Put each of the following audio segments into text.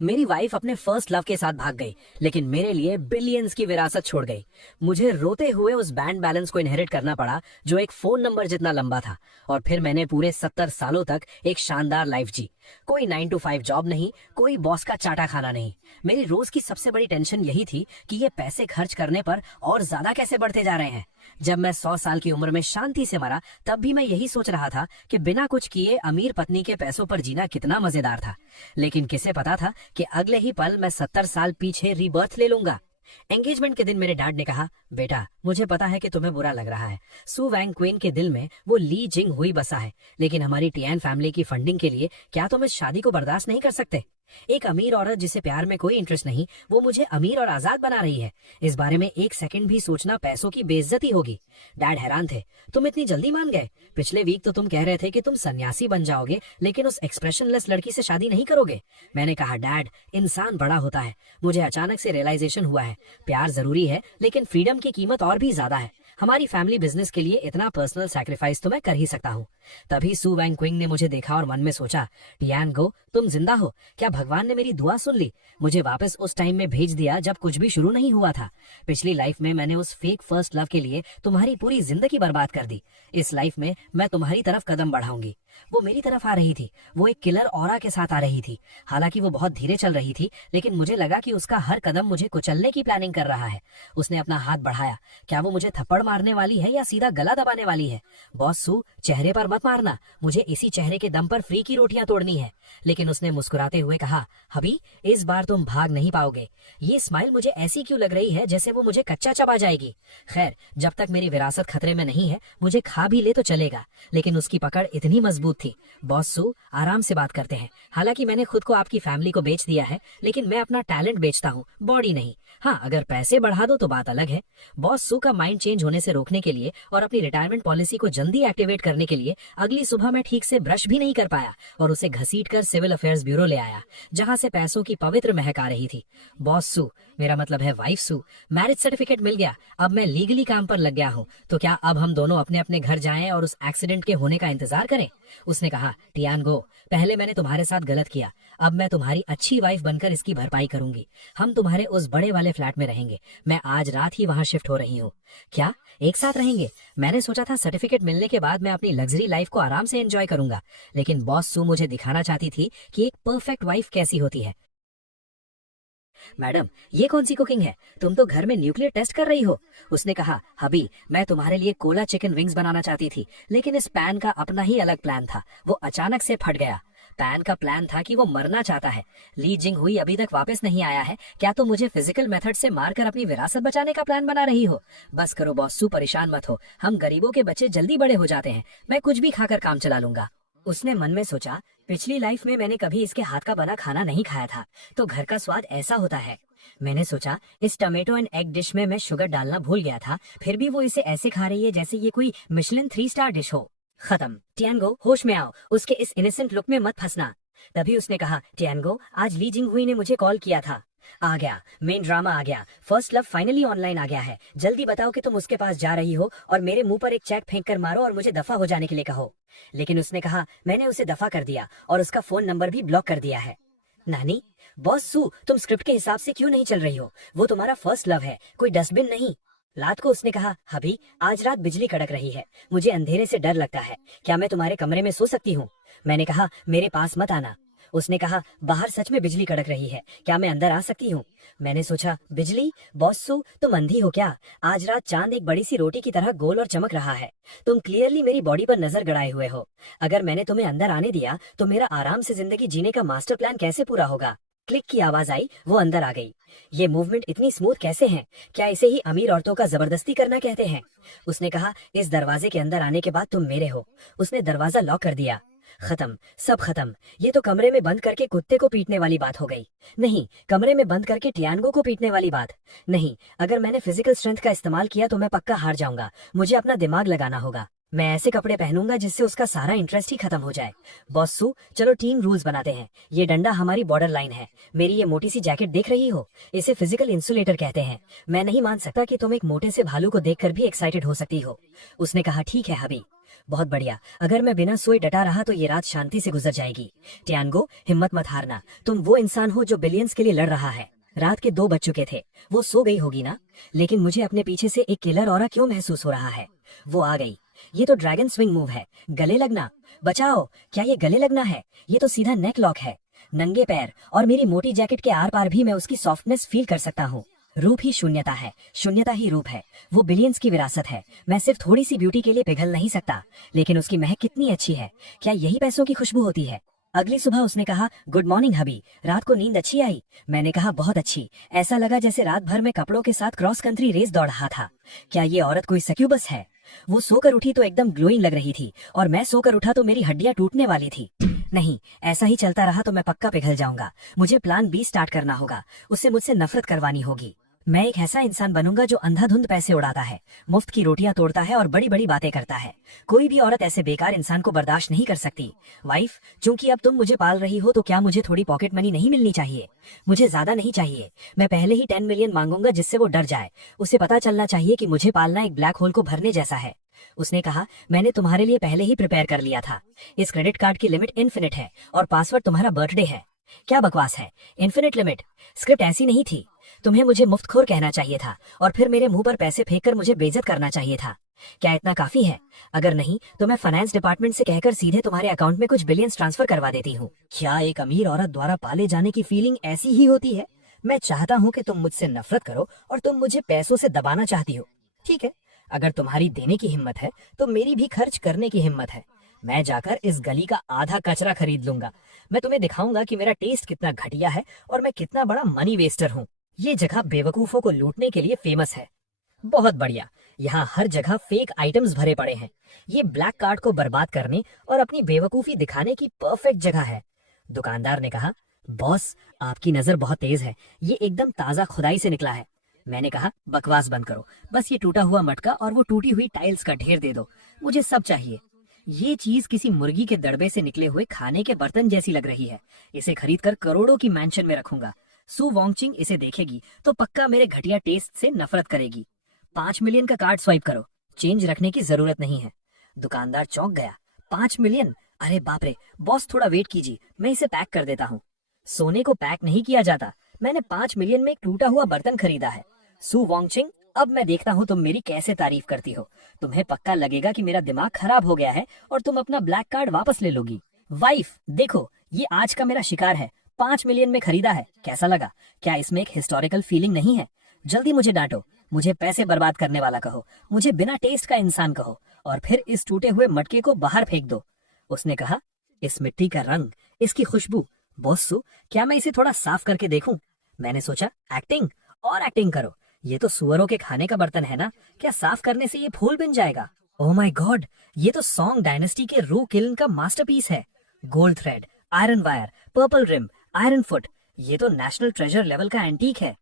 मेरी वाइफ अपने first love के साथ भाग गई, लेकिन मेरे लिए बिलियंस की विरासत छोड़ गई। मुझे रोते हुए उस बैंक बैलेंस को इनहेरिट करना पड़ा जो एक फोन नंबर जितना लंबा था। और फिर मैंने पूरे 70 सालों तक एक शानदार लाइफ जी। कोई 9 to 5 जॉब नहीं, कोई बॉस का चाटा खाना नहीं। मेरी रोज की सबसे बड़ी टेंशन यही थी कि ये पैसे खर्च करने पर और ज्यादा कैसे बढ़ते जा रहे हैं। जब मैं 100 साल की उम्र में शांति से मरा, तब भी मैं यही सोच रहा था कि बिना कुछ किए अमीर पत्नी के पैसों पर जीना कितना मजेदार था। लेकिन किसे पता था कि अगले ही पल मैं 70 साल पीछे रीबर्थ ले लूंगा। एंगेजमेंट के दिन मेरे डैड ने कहा, बेटा मुझे पता है कि तुम्हें बुरा लग रहा है। सू वैंग क्वीन के दिल में वो ली जिंग हुई बसा है, लेकिन हमारी टियान फैमिली की फंडिंग के लिए क्या तुम इस शादी को बर्दाश्त नहीं कर सकते? एक अमीर औरत जिसे प्यार में कोई इंटरेस्ट नहीं, वो मुझे अमीर और आजाद बना रही है। इस बारे में एक सेकंड भी सोचना पैसों की बेइज्जती होगी। डैड हैरान थे, तुम इतनी जल्दी मान गए? पिछले वीक तो तुम कह रहे थे कि तुम सन्यासी बन जाओगे, लेकिन उस एक्सप्रेशनलेस लड़की से शादी नहीं करोगे। मैंने कहा, डैड इंसान बड़ा होता है। मुझे अचानक से रियलाइजेशन हुआ है, प्यार जरूरी है लेकिन फ्रीडम की कीमत और भी ज्यादा है। हमारी फैमिली बिजनेस के लिए इतना पर्सनल सैक्रिफाइस तो मैं कर ही सकता हूँ। तभी सू वैंग क्विंग ने मुझे देखा और मन में सोचा, टियान गो तुम जिंदा हो क्या? भगवान ने मेरी दुआ सुन ली। मुझे वापस उस टाइम में भेज दिया जब कुछ भी शुरू नहीं हुआ था। पिछली लाइफ में मैंने उस फेक फर्स्ट लव के लिए तुम्हारी पूरी जिंदगी बर्बाद कर दी। इस लाइफ में मैं तुम्हारी तरफ कदम बढ़ाऊंगी। वो मेरी तरफ आ रही थी, वो एक किलर ऑरा के साथ आ रही थी। हालांकि वो बहुत धीरे चल रही थी, लेकिन मुझे लगा कि उसका हर कदम मुझे कुचलने की प्लानिंग कर रहा है। उसने अपना हाथ बढ़ाया। क्या वो मुझे थप्पड़ मारने वाली है या सीधा गला दबाने वाली है? बॉस सू, चेहरे पर मत मारना, मुझे इसी चेहरे के दम पर फ्री की रोटियां तोड़नी है। लेकिन उसने मुस्कुराते हुए कहा, हबी इस बार तुम भाग नहीं पाओगे। ये स्माइल मुझे ऐसी क्यों लग रही है जैसे वो मुझे कच्चा चबा जाएगी। खैर, जब तक मेरी विरासत खतरे में नहीं है, मुझे खा भी ले तो चलेगा। लेकिन उसकी पकड़ इतनी मजबूत थी। बॉस सू, आराम से बात करते हैं। हालांकि मैंने खुद को आपकी फैमिली को बेच दिया है, लेकिन मैं अपना टैलेंट बेचता हूँ, बॉडी नहीं। हाँ, अगर पैसे बढ़ा दो तो बात अलग है। बॉस सू का माइंड चेंज होने से रोकने के लिए और अपनी रिटायरमेंट पॉलिसी को जल्दी एक्टिवेट करने के लिए अगली सुबह मैं ठीक से ब्रश भी नहीं कर पाया और उसे घसीट कर सिविल अफेयर्स ब्यूरो ले आया, जहाँ से पैसों की पवित्र महक आ रही थी। बॉस सू, मेरा मतलब है वाइफ सू, मैरिज सर्टिफिकेट मिल गया। अब मैं लीगली काम पर लग गया हूँ। तो क्या अब हम दोनों अपने अपने घर जाएं और उस एक्सीडेंट के होने का इंतजार करें? उसने कहा, टियान गो, पहले मैंने तुम्हारे साथ गलत किया, अब मैं तुम्हारी अच्छी वाइफ बनकर इसकी भरपाई करूंगी। हम तुम्हारे उस बड़े वाले फ्लैट में रहेंगे। मैं आज रात ही वहाँ शिफ्ट हो रही हूँ। क्या एक साथ रहेंगे? मैंने सोचा था सर्टिफिकेट मिलने के बाद मैं अपनी लग्जरी लाइफ को आराम से एंजॉय करूंगा, लेकिन बॉस सू मुझे दिखाना चाहती थी कि एक परफेक्ट वाइफ कैसी होती है। मैडम, ये कौन सी कुकिंग है? तुम तो घर में न्यूक्लियर टेस्ट कर रही हो। उसने कहा, हबी मैं तुम्हारे लिए कोला चिकन विंग्स बनाना चाहती थी, लेकिन इस पैन का अपना ही अलग प्लान था। वो अचानक से फट गया। पैन का प्लान था कि वो मरना चाहता है। ली जिंग हुई अभी तक वापस नहीं आया है। क्या तुम मुझे फिजिकल मेथड से मारकर अपनी विरासत बचाने का प्लान बना रही हो? बस करो बॉस सू, परेशान मत हो। हम गरीबों के बच्चे जल्दी बड़े हो जाते हैं। मैं कुछ भी खाकर काम चला लूंगा। उसने मन में सोचा, पिछली लाइफ में मैंने कभी इसके हाथ का बना खाना नहीं खाया था, तो घर का स्वाद ऐसा होता है। मैंने सोचा, इस टमेटो एंड एग डिश में मैं शुगर डालना भूल गया था, फिर भी वो इसे ऐसे खा रही है जैसे ये कोई मिशेलिन 3 स्टार डिश हो। खत्म। टियानगो, होश में आओ, उसके इस इनोसेंट लुक में मत फंसना। तभी उसने कहा, टियानगो, आज ली जिंग हुई ने मुझे कॉल किया था। आ गया, मेन ड्रामा आ गया। फर्स्ट लव फाइनली ऑनलाइन आ गया है। जल्दी बताओ कि तुम उसके पास जा रही हो और मेरे मुंह पर एक चेक फेंक कर मारो और मुझे दफा हो जाने के लिए कहो। लेकिन उसने कहा, मैंने उसे दफा कर दिया और उसका फोन नंबर भी ब्लॉक कर दिया है। नानी, बॉस सू, तुम स्क्रिप्ट के हिसाब से क्यों नहीं चल रही हो? वो तुम्हारा फर्स्ट लव है, कोई डस्टबिन नहीं। रात को उसने कहा, हबी आज रात बिजली कड़क रही है, मुझे अंधेरे से डर लगता है। क्या मैं तुम्हारे कमरे में सो सकती हूँ? मैंने कहा, मेरे पास मत आना। उसने कहा, बाहर सच में बिजली कड़क रही है, क्या मैं अंदर आ सकती हूँ? मैंने सोचा, बिजली? बॉस सू, तुम अंधी हो क्या? आज रात चांद एक बड़ी सी रोटी की तरह गोल और चमक रहा है। तुम क्लियरली मेरी बॉडी पर नजर गड़ाए हुए हो। अगर मैंने तुम्हें अंदर आने दिया तो मेरा आराम से जिंदगी जीने का मास्टर प्लान कैसे पूरा होगा? क्लिक की आवाज आई, वो अंदर आ गई। ये मूवमेंट इतनी स्मूथ कैसे है? क्या इसे ही अमीर औरतों का जबरदस्ती करना कहते हैं? उसने कहा, इस दरवाजे के अंदर आने के बाद तुम मेरे हो। उसने दरवाजा लॉक कर दिया। खत्म, सब खत्म। ये तो कमरे में बंद करके कुत्ते को पीटने वाली बात हो गई। नहीं, कमरे में बंद करके टियानगो को पीटने वाली बात नहीं। अगर मैंने फिजिकल स्ट्रेंथ का इस्तेमाल किया तो मैं पक्का हार जाऊंगा। मुझे अपना दिमाग लगाना होगा। मैं ऐसे कपड़े पहनूंगा जिससे उसका सारा इंटरेस्ट ही खत्म हो जाए। बॉस सू, चलो टीम रूल्स बनाते हैं। ये डंडा हमारी बॉर्डर लाइन है। मेरी ये मोटी सी जैकेट देख रही हो? इसे फिजिकल इंसुलेटर कहते हैं। मैं नहीं मान सकता कि तुम एक मोटे से भालू को देखकर भी एक्साइटेड हो सकती हो। उसने कहा, ठीक है हबी। बहुत बढ़िया, अगर मैं बिना सोए डटा रहा तो ये रात शांति से गुजर जाएगी। टियानगो, हिम्मत मत हारना, तुम वो इंसान हो जो बिलियंस के लिए लड़ रहा है। रात के 2 बज चुके थे, वो सो गई होगी ना, लेकिन मुझे अपने पीछे से एक किलर ऑरा क्यों महसूस हो रहा है। वो आ गई। ये तो ड्रैगन स्विंग मूव है, गले लगना। बचाओ, क्या ये गले लगना है? ये तो सीधा नेक लॉक है। नंगे पैर और मेरी मोटी जैकेट के आर पार भी मैं उसकी सॉफ्टनेस फील कर सकता हूँ। रूप ही शून्यता है, शून्यता ही रूप है। वो बिलियंस की विरासत है। मैं सिर्फ थोड़ी सी ब्यूटी के लिए पिघल नहीं सकता, लेकिन उसकी महक कितनी अच्छी है। क्या यही पैसों की खुशबू होती है? अगली सुबह उसने कहा, गुड मॉर्निंग हबी, रात को नींद अच्छी आई? मैंने कहा, बहुत अच्छी। ऐसा लगा जैसे रात भर में कपड़ों के साथ क्रॉस कंट्री रेस दौड़ रहा था। क्या ये औरत कोई सक्यूबस है? वो सोकर उठी तो एकदम ग्लोइंग लग रही थी, और मैं सोकर उठा तो मेरी हड्डियां टूटने वाली थी। नहीं, ऐसा ही चलता रहा तो मैं पक्का पिघल जाऊंगा। मुझे प्लान बी स्टार्ट करना होगा, उससे मुझसे नफरत करवानी होगी। मैं एक ऐसा इंसान बनूंगा जो अंधाधुंध पैसे उड़ाता है, मुफ्त की रोटियां तोड़ता है और बड़ी बड़ी बातें करता है। कोई भी औरत ऐसे बेकार इंसान को बर्दाश्त नहीं कर सकती। वाइफ, चूंकि अब तुम मुझे पाल रही हो तो क्या मुझे थोड़ी पॉकेट मनी नहीं मिलनी चाहिए? मुझे ज्यादा नहीं चाहिए, मैं पहले ही 10 मिलियन मांगूंगा जिससे वो डर जाए। उसे पता चलना चाहिए कि मुझे पालना एक ब्लैक होल को भरने जैसा है। उसने कहा, मैंने तुम्हारे लिए पहले ही प्रिपेयर कर लिया था। इस क्रेडिट कार्ड की लिमिट इन्फिनिट है और पासवर्ड तुम्हारा बर्थडे है। क्या बकवास है, इन्फिनिट लिमिट? स्क्रिप्ट ऐसी नहीं थी। तुम्हें मुझे मुफ्तखोर कहना चाहिए था और फिर मेरे मुंह पर पैसे फेंककर मुझे बेइज्जत करना चाहिए था। क्या इतना काफी है? अगर नहीं तो मैं फाइनेंस डिपार्टमेंट से कहकर सीधे तुम्हारे अकाउंट में कुछ बिलियंस ट्रांसफर करवा देती हूँ। क्या एक अमीर औरत द्वारा पाले जाने की फीलिंग ऐसी ही होती है? मैं चाहता हूँ कि तुम मुझसे नफरत करो और तुम मुझे पैसों से दबाना चाहती हो। ठीक है, अगर तुम्हारी देने की हिम्मत है तो मेरी भी खर्च करने की हिम्मत है। मैं जाकर इस गली का आधा कचरा खरीद लूंगा। मैं तुम्हें दिखाऊंगा कि मेरा टेस्ट कितना घटिया है और मैं कितना बड़ा मनी वेस्टर हूँ। ये जगह बेवकूफों को लूटने के लिए फेमस है। बहुत बढ़िया, यहाँ हर जगह फेक आइटम्स भरे पड़े हैं। ये ब्लैक कार्ड को बर्बाद करने और अपनी बेवकूफी दिखाने की परफेक्ट जगह है। दुकानदार ने कहा, बॉस, आपकी नजर बहुत तेज है, ये एकदम ताजा खुदाई से निकला है। मैंने कहा, बकवास बंद करो, बस ये टूटा हुआ मटका और वो टूटी हुई टाइल्स का ढेर दे दो, मुझे सब चाहिए। ये चीज किसी मुर्गी के दड़बे से निकले हुए खाने के बर्तन जैसी लग रही है। इसे खरीदकर करोड़ों की मैंशन में रखूंगा। सू वॉन्गचिंग इसे देखेगी तो पक्का मेरे घटिया टेस्ट से नफरत करेगी। 5 मिलियन का कार्ड स्वाइप करो, चेंज रखने की जरूरत नहीं है। दुकानदार चौंक गया। 5 मिलियन? अरे बाप रे, बॉस थोड़ा वेट कीजिए, मैं इसे पैक कर देता हूँ। सोने को पैक नहीं किया जाता, मैंने 5 मिलियन में एक टूटा हुआ बर्तन खरीदा है। सू वॉन्गचिंग, अब मैं देखता हूँ तुम मेरी कैसे तारीफ करती हो। तुम्हें पक्का लगेगा कि मेरा दिमाग खराब हो गया है और तुम अपना ब्लैक कार्ड वापस ले लोगी। वाइफ, देखो, ये आज का मेरा शिकार है, 5 मिलियन में खरीदा है, कैसा लगा? क्या इसमें एक हिस्टोरिकल फीलिंग नहीं है? जल्दी मुझे डांटो, मुझे पैसे बर्बाद करने वाला कहो, मुझे बिना टेस्ट का इंसान कहो, और फिर इस टूटे हुए मटके को बाहर फेंक दो। उसने कहा, इस मिट्टी का रंग, इसकी खुशबू। बॉस, क्या मैं इसे थोड़ा साफ करके देखूं? मैंने सोचा, एक्टिंग और एक्टिंग करो, ये तो सुअरों के खाने का बर्तन है ना, क्या साफ करने से ये फूल बन जाएगा? ओह माय गॉड, ये तो सॉन्ग डायनेस्टी के रू किल्न का मास्टरपीस है। Gold thread, iron wire, purple rim, iron foot, ये तो नेशनल ट्रेजर लेवल का एंटीक है।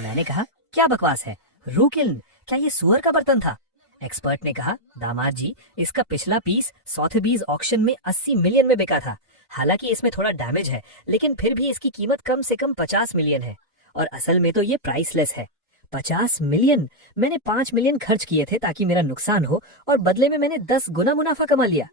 मैंने कहा, क्या बकवास है, रू किल्न, क्या ये सुअर का बर्तन था? एक्सपर्ट ने कहा, दामाद जी, इसका पिछला पीस सॉथेबीज ऑक्शन में 80 मिलियन में बिका था। हालांकि इसमें थोड़ा डैमेज है, लेकिन फिर भी इसकी कीमत कम से कम 50 मिलियन है, और असल में तो ये प्राइसलेस है। 50 मिलियन? मैंने 5 मिलियन खर्च किए थे ताकि मेरा नुकसान हो, और बदले में मैंने 10 गुना मुनाफा कमा लिया।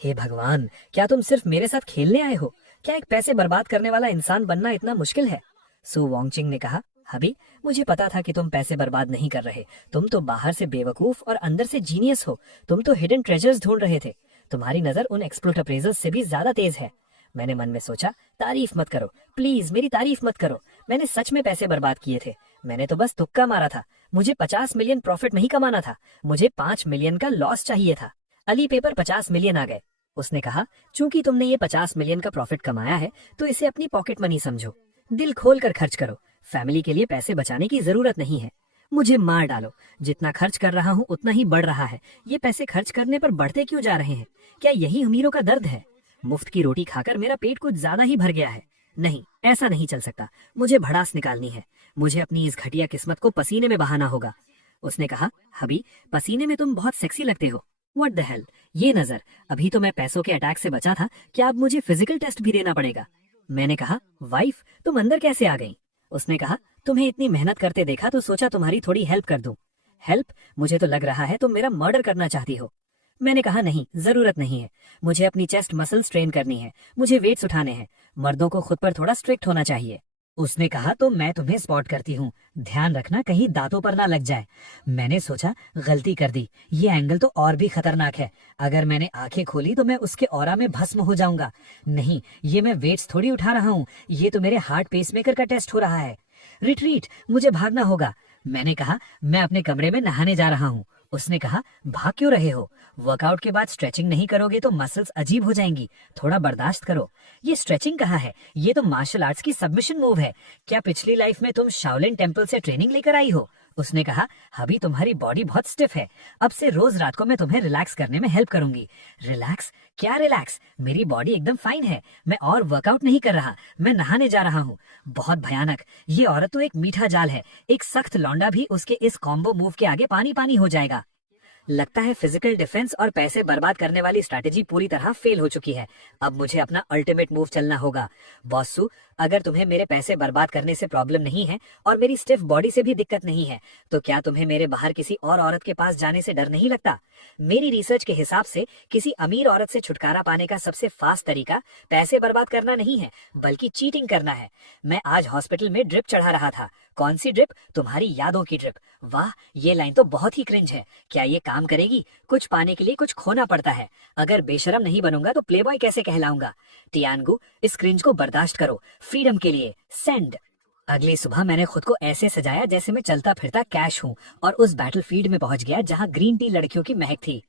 हे भगवान, क्या तुम सिर्फ मेरे साथ खेलने आए हो? क्या एक पैसे बर्बाद करने वाला इंसान बनना इतना मुश्किल है? सू वॉन्गचिंग ने कहा, हबी, मुझे पता था कि तुम पैसे बर्बाद नहीं कर रहे। तुम तो बाहर से बेवकूफ और अंदर से जीनियस हो। तुम तो हिडन ट्रेजर्स ढूंढ रहे थे। तुम्हारी नजर उन एक्सप्लोट अप्रेजर्स से भी ज्यादा तेज है। मैंने मन में सोचा, तारीफ मत करो प्लीज, मेरी तारीफ मत करो। मैंने सच में पैसे बर्बाद किए थे, मैंने तो बस तुक्का मारा था। मुझे 50 मिलियन प्रॉफिट नहीं कमाना था, मुझे 5 मिलियन का लॉस चाहिए था। अली पेपर 50 मिलियन आ गए। उसने कहा, चूंकि तुमने ये 50 मिलियन का प्रॉफिट कमाया है तो इसे अपनी पॉकेट मनी समझो, दिल खोल कर खर्च करो। फैमिली के लिए पैसे बचाने की जरूरत नहीं है। मुझे मार डालो, जितना खर्च कर रहा हूँ उतना ही बढ़ रहा है। ये पैसे खर्च करने पर बढ़ते क्यों जा रहे हैं? क्या यही अमीरों का दर्द है? मुफ्त की रोटी खाकर मेरा पेट कुछ ज्यादा ही भर गया है। नहीं, ऐसा नहीं चल सकता, मुझे भड़ास निकालनी है। मुझे अपनी इस घटिया किस्मत को पसीने में बहाना होगा। उसने कहा, हबी, पसीने में तुम बहुत सेक्सी लगते हो। व्हाट द हेल, ये नजर, अभी तो मैं पैसों के अटैक से बचा था, क्या अब मुझे फिजिकल टेस्ट भी देना पड़ेगा? मैंने कहा, वाइफ, तुम अंदर कैसे आ गई? उसने कहा, तुम्हें इतनी मेहनत करते देखा तो सोचा तुम्हारी थोड़ी हेल्प कर दूं। हेल्प? मुझे तो लग रहा है तुम मेरा मर्डर करना चाहती हो। मैंने कहा नहीं, जरूरत नहीं है। मुझे अपनी चेस्ट मसल स्ट्रेन करनी है, मुझे वेट्स उठाने हैं। मर्दों को खुद पर थोड़ा स्ट्रिक्ट होना चाहिए। उसने कहा तो मैं तुम्हें स्पॉट करती हूँ, ध्यान रखना कहीं दांतों पर ना लग जाए। मैंने सोचा गलती कर दी, ये एंगल तो और भी खतरनाक है। अगर मैंने आंखें खोली तो मैं उसके ऑरा में भस्म हो जाऊंगा। नहीं, ये मैं वेट्स थोड़ी उठा रहा हूँ, ये तो मेरे हार्ट पेसमेकर का टेस्ट हो रहा है। रिट्रीट, मुझे भागना होगा। मैंने कहा मैं अपने कमरे में नहाने जा रहा हूँ। उसने कहा भाग क्यों रहे हो? वर्कआउट के बाद स्ट्रेचिंग नहीं करोगे तो मसल्स अजीब हो जाएंगी, थोड़ा बर्दाश्त करो। ये स्ट्रेचिंग कहाँ है, ये तो मार्शल आर्ट्स की सबमिशन मूव है। क्या पिछली लाइफ में तुम शाओलिन टेम्पल से ट्रेनिंग लेकर आई हो? उसने कहा अभी तुम्हारी बॉडी बहुत स्टिफ है, अब से रोज रात को मैं तुम्हें रिलैक्स करने में हेल्प करूंगी। रिलैक्स? क्या रिलैक्स? मेरी बॉडी एकदम फाइन है, मैं और वर्कआउट नहीं कर रहा, मैं नहाने जा रहा हूँ। बहुत भयानक, ये औरत तो एक मीठा जाल है, एक सख्त लौंडा भी उसके इस कॉम्बो मूव के आगे पानी पानी हो जाएगा। लगता है फिजिकल डिफेंस और पैसे बर्बाद करने वाली स्ट्रैटेजी पूरी तरह फेल हो चुकी है। अब मुझे अपना अल्टीमेट मूव चलना होगा। बॉसू, अगर तुम्हें मेरे पैसे बर्बाद करने से प्रॉब्लम नहीं है और मेरी स्टिफ बॉडी से भी दिक्कत नहीं है, तो क्या तुम्हें मेरे बाहर किसी और औरत के पास जाने से डर नहीं लगता? मेरी रिसर्च के हिसाब से किसी अमीर औरत से छुटकारा पाने का सबसे फास्ट तरीका पैसे बर्बाद करना नहीं है, बल्कि चीटिंग करना है। मैं आज हॉस्पिटल में ड्रिप चढ़ा रहा था। कौन सी ड्रिप? तुम्हारी यादों की ड्रिप। वाह, ये लाइन तो बहुत ही क्रिंज है। क्या ये काम करेगी? कुछ पाने के लिए कुछ खोना पड़ता है। अगर बेशरम नहीं बनूंगा तो प्लेबॉय कैसे कहलाऊंगा? टियानगू, इस क्रिंज को बर्दाश्त करो, फ्रीडम के लिए। सेंड। अगली सुबह मैंने खुद को ऐसे सजाया जैसे मैं चलता फिरता कैश हूँ और उस बैटलफील्ड में पहुंच गया जहाँ ग्रीन टी लड़कियों की महक थी।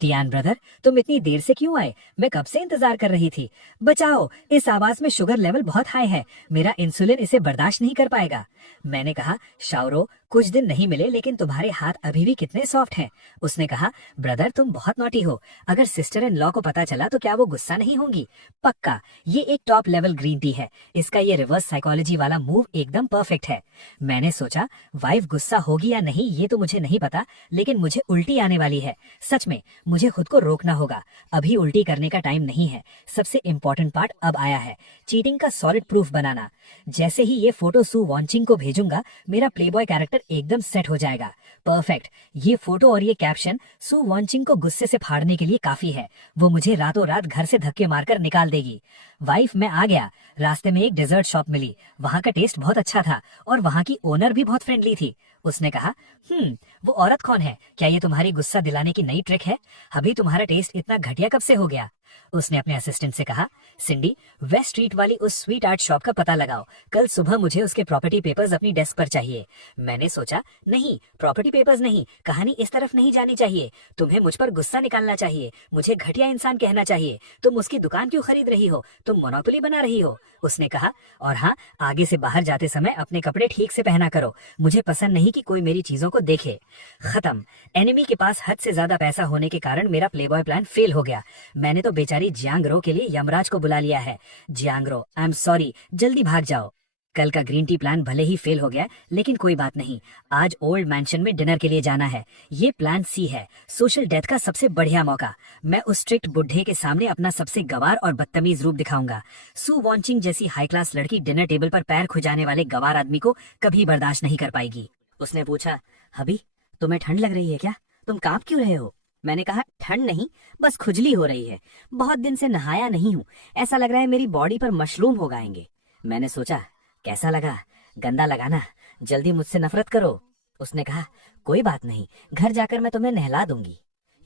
टियान ब्रदर, तुम इतनी देर से क्यों आए? मैं कब से इंतजार कर रही थी। बचाओ, इस आवाज में शुगर लेवल बहुत हाई है, मेरा इंसुलिन इसे बर्दाश्त नहीं कर पाएगा। मैंने कहा शाओरो, कुछ दिन नहीं मिले लेकिन तुम्हारे हाथ अभी भी कितने सॉफ्ट हैं। उसने कहा ब्रदर तुम बहुत नॉटी हो, अगर सिस्टर इन लॉ को पता चला तो क्या वो गुस्सा नहीं होंगी? पक्का, ये एक टॉप लेवल ग्रीन टी है, इसका ये रिवर्स साइकोलॉजी वाला मूव एकदम परफेक्ट है। मैंने सोचा वाइफ गुस्सा होगी या नहीं ये तो मुझे नहीं पता, लेकिन मुझे उल्टी आने वाली है। सच में मुझे खुद को रोकना होगा, अभी उल्टी करने का टाइम नहीं है। सबसे इम्पोर्टेंट पार्ट अब आया है, चीटिंग का सॉलिड प्रूफ बनाना। जैसे ही ये फोटो सू वॉन्चिंग को भेजूंगा मेरा प्लेबॉय कैरेक्टर एकदम सेट हो जाएगा। परफेक्ट, ये फोटो और ये कैप्शन सू वॉन्चिंग को गुस्से से फाड़ने के लिए काफी है। वो मुझे रातों रात घर से धक्के मारकर निकाल देगी। वाइफ, मैं आ गया। रास्ते में एक डेजर्ट शॉप मिली, वहाँ का टेस्ट बहुत अच्छा था और वहाँ की ओनर भी बहुत फ्रेंडली थी। उसने कहा वो औरत कौन है? क्या ये तुम्हारी गुस्सा दिलाने की नई ट्रिक है? अभी तुम्हारा टेस्ट इतना घटिया कब से हो गया? उसने अपने असिस्टेंट से कहा सिंडी, वेस्ट स्ट्रीट वाली उस स्वीट आर्ट शॉप का पता लगाओ, कल सुबह मुझे उसके प्रॉपर्टी पेपर्स अपनी डेस्क पर चाहिए। मैंने सोचा नहीं, प्रॉपर्टी पेपर्स नहीं, कहानी इस तरफ नहीं जानी चाहिए। तुम्हें मुझ पर गुस्सा निकालना चाहिए, मुझे घटिया इंसान कहना चाहिए। तुम उसकी दुकान क्यों खरीद रही हो? तुम मोनोपोली बना रही हो। उसने कहा और हाँ, आगे से बाहर जाते समय अपने कपड़े ठीक से पहना करो, मुझे पसंद नहीं कि कोई मेरी चीजों को देखे। खत्म। एनिमी के पास हद से ज्यादा पैसा होने के कारण मेरा प्लेबॉय प्लान फेल हो गया। मैंने तो बेचारी जियांगरो के लिए यमराज को बुला लिया है। जियांगरो, आई एम सॉरी, जल्दी भाग जाओ। कल का ग्रीन टी प्लान भले ही फेल हो गया, लेकिन कोई बात नहीं, आज ओल्ड मैंशन में डिनर के लिए जाना है। ये प्लान सी है, सोशल डेथ का सबसे बढ़िया मौका। मैं उस स्ट्रिक्ट बुढ़े के सामने अपना सबसे गवार और बदतमीज रूप दिखाऊंगा। सू वॉन्चिंग जैसी हाई क्लास लड़की डिनर टेबल पर पैर खुजाने वाले गवार आदमी को कभी बर्दाश्त नहीं कर पाएगी। उसने पूछा, हबी तुम्हें ठंड लग रही है क्या? तुम कांप क्यों रहे हो? मैंने कहा ठंड नहीं, बस खुजली हो रही है, बहुत दिन से नहाया नहीं हूँ, ऐसा लग रहा है मेरी बॉडी पर मशरूम हो गाएंगे। मैंने सोचा कैसा लगा? गंदा लगा ना? जल्दी मुझसे नफरत करो। उसने कहा कोई बात नहीं, घर जाकर मैं तुम्हें नहला दूंगी।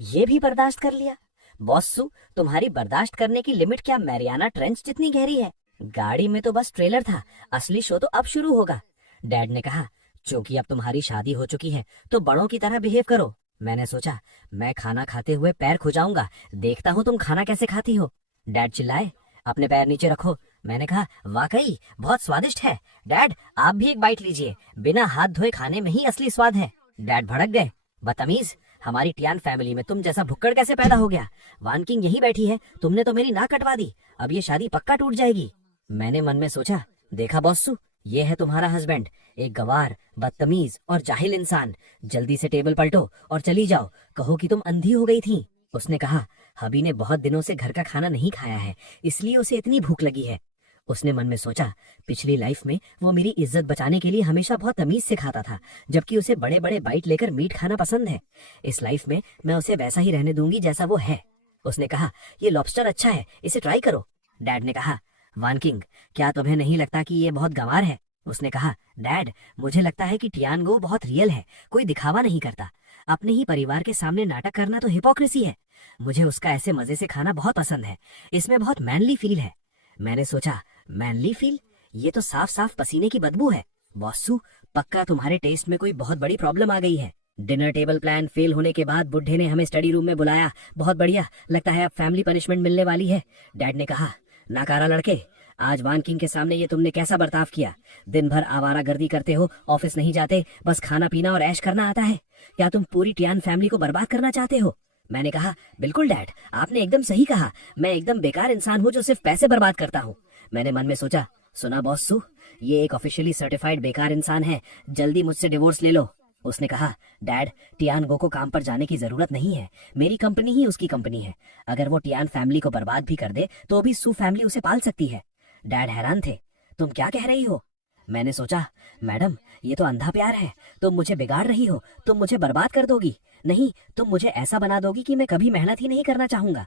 ये भी बर्दाश्त कर लिया? बॉसू, तुम्हारी बर्दाश्त करने की लिमिट क्या मैरियाना ट्रेंच जितनी गहरी है? गाड़ी में तो बस ट्रेलर था, असली शो तो अब शुरू होगा। डैड ने कहा क्योंकि अब तुम्हारी शादी हो चुकी है तो बड़ों की तरह बिहेव करो। मैंने सोचा मैं खाना खाते हुए पैर खुजाऊंगा, देखता हूँ तुम खाना कैसे खाती हो। डैड चिल्लाए अपने पैर नीचे रखो। मैंने कहा वाकई बहुत स्वादिष्ट है। डैड आप भी एक बाइट लीजिए, बिना हाथ धोए खाने में ही असली स्वाद है। डैड भड़क गए, बदतमीज, हमारी टियान फैमिली में तुम जैसा भुक्कड़ कैसे पैदा हो गया? वान किंग यही बैठी है, तुमने तो मेरी नाक कटवा दी, अब ये शादी पक्का टूट जाएगी। मैंने मन में सोचा देखा बॉसू, ये है तुम्हारा हस्बैंड, एक गवार, बदतमीज और जाहिल इंसान। जल्दी से टेबल पलटो और चली जाओ, कहो कि तुम अंधी हो गई थी। उसने कहा हबी ने बहुत दिनों से घर का खाना नहीं खाया है, इसलिए उसे इतनी भूख लगी है। उसने मन में सोचा, पिछली लाइफ में वो मेरी इज्जत बचाने के लिए हमेशा बहुत तमीज से खाता था, जबकि उसे बड़े बड़े बाइट लेकर मीट खाना पसंद है। इस लाइफ में मैं उसे वैसा ही रहने दूंगी जैसा वो है। उसने कहा, ये लॉबस्टर अच्छा है, इसे ट्राई करो। डैड ने कहा, वान किंग, क्या तुम्हें नहीं लगता कि ये बहुत गंवार है? उसने कहा, डैड, मुझे लगता है कि टियानगो बहुत रियल है, कोई दिखावा नहीं करता। अपने ही परिवार के सामने नाटक करना तो हिपोक्रेसी है। मुझे उसका ऐसे मजे से खाना बहुत पसंद है, इसमें बहुत मैनली फील है। मैंने सोचा, मैनली फील? ये तो साफ साफ पसीने की बदबू है। बॉसू, पक्का तुम्हारे टेस्ट में कोई बहुत बड़ी प्रॉब्लम आ गई है। डिनर टेबल प्लान फेल होने के बाद बुड्ढे ने हमें स्टडी रूम में बुलाया। बहुत बढ़िया, लगता है अब फैमिली पनिशमेंट मिलने वाली है। डैड ने कहा, नाकारा लड़के, आज वान किंग के सामने ये तुमने कैसा बर्ताव किया? दिन भर आवारागर्दी करते हो, ऑफिस नहीं जाते, बस खाना पीना और ऐश करना आता है। क्या तुम पूरी टियान फैमिली को बर्बाद करना चाहते हो? मैंने कहा, बिल्कुल डैड, आपने एकदम सही कहा। मैं एकदम बेकार इंसान हूँ जो सिर्फ पैसे बर्बाद करता हूँ। मैंने मन में सोचा, सुना बॉस सू, ये एक ऑफिशियली सर्टिफाइड बेकार इंसान है, जल्दी मुझसे डिवोर्स ले लो। उसने कहा, डैड, टियानगो को काम पर जाने की जरूरत नहीं है, मेरी कंपनी ही उसकी कंपनी है। अगर वो टियान फैमिली को बर्बाद भी कर दे तो भी सू फैमिली उसे पाल सकती है। डैड हैरान थे, तुम क्या कह रही हो? मैंने सोचा, मैडम, ये तो अंधा प्यार है। तुम मुझे बिगाड़ रही हो, तुम मुझे बर्बाद कर दोगी। नहीं, तुम मुझे ऐसा बना दोगी कि मैं कभी मेहनत ही नहीं करना चाहूंगा।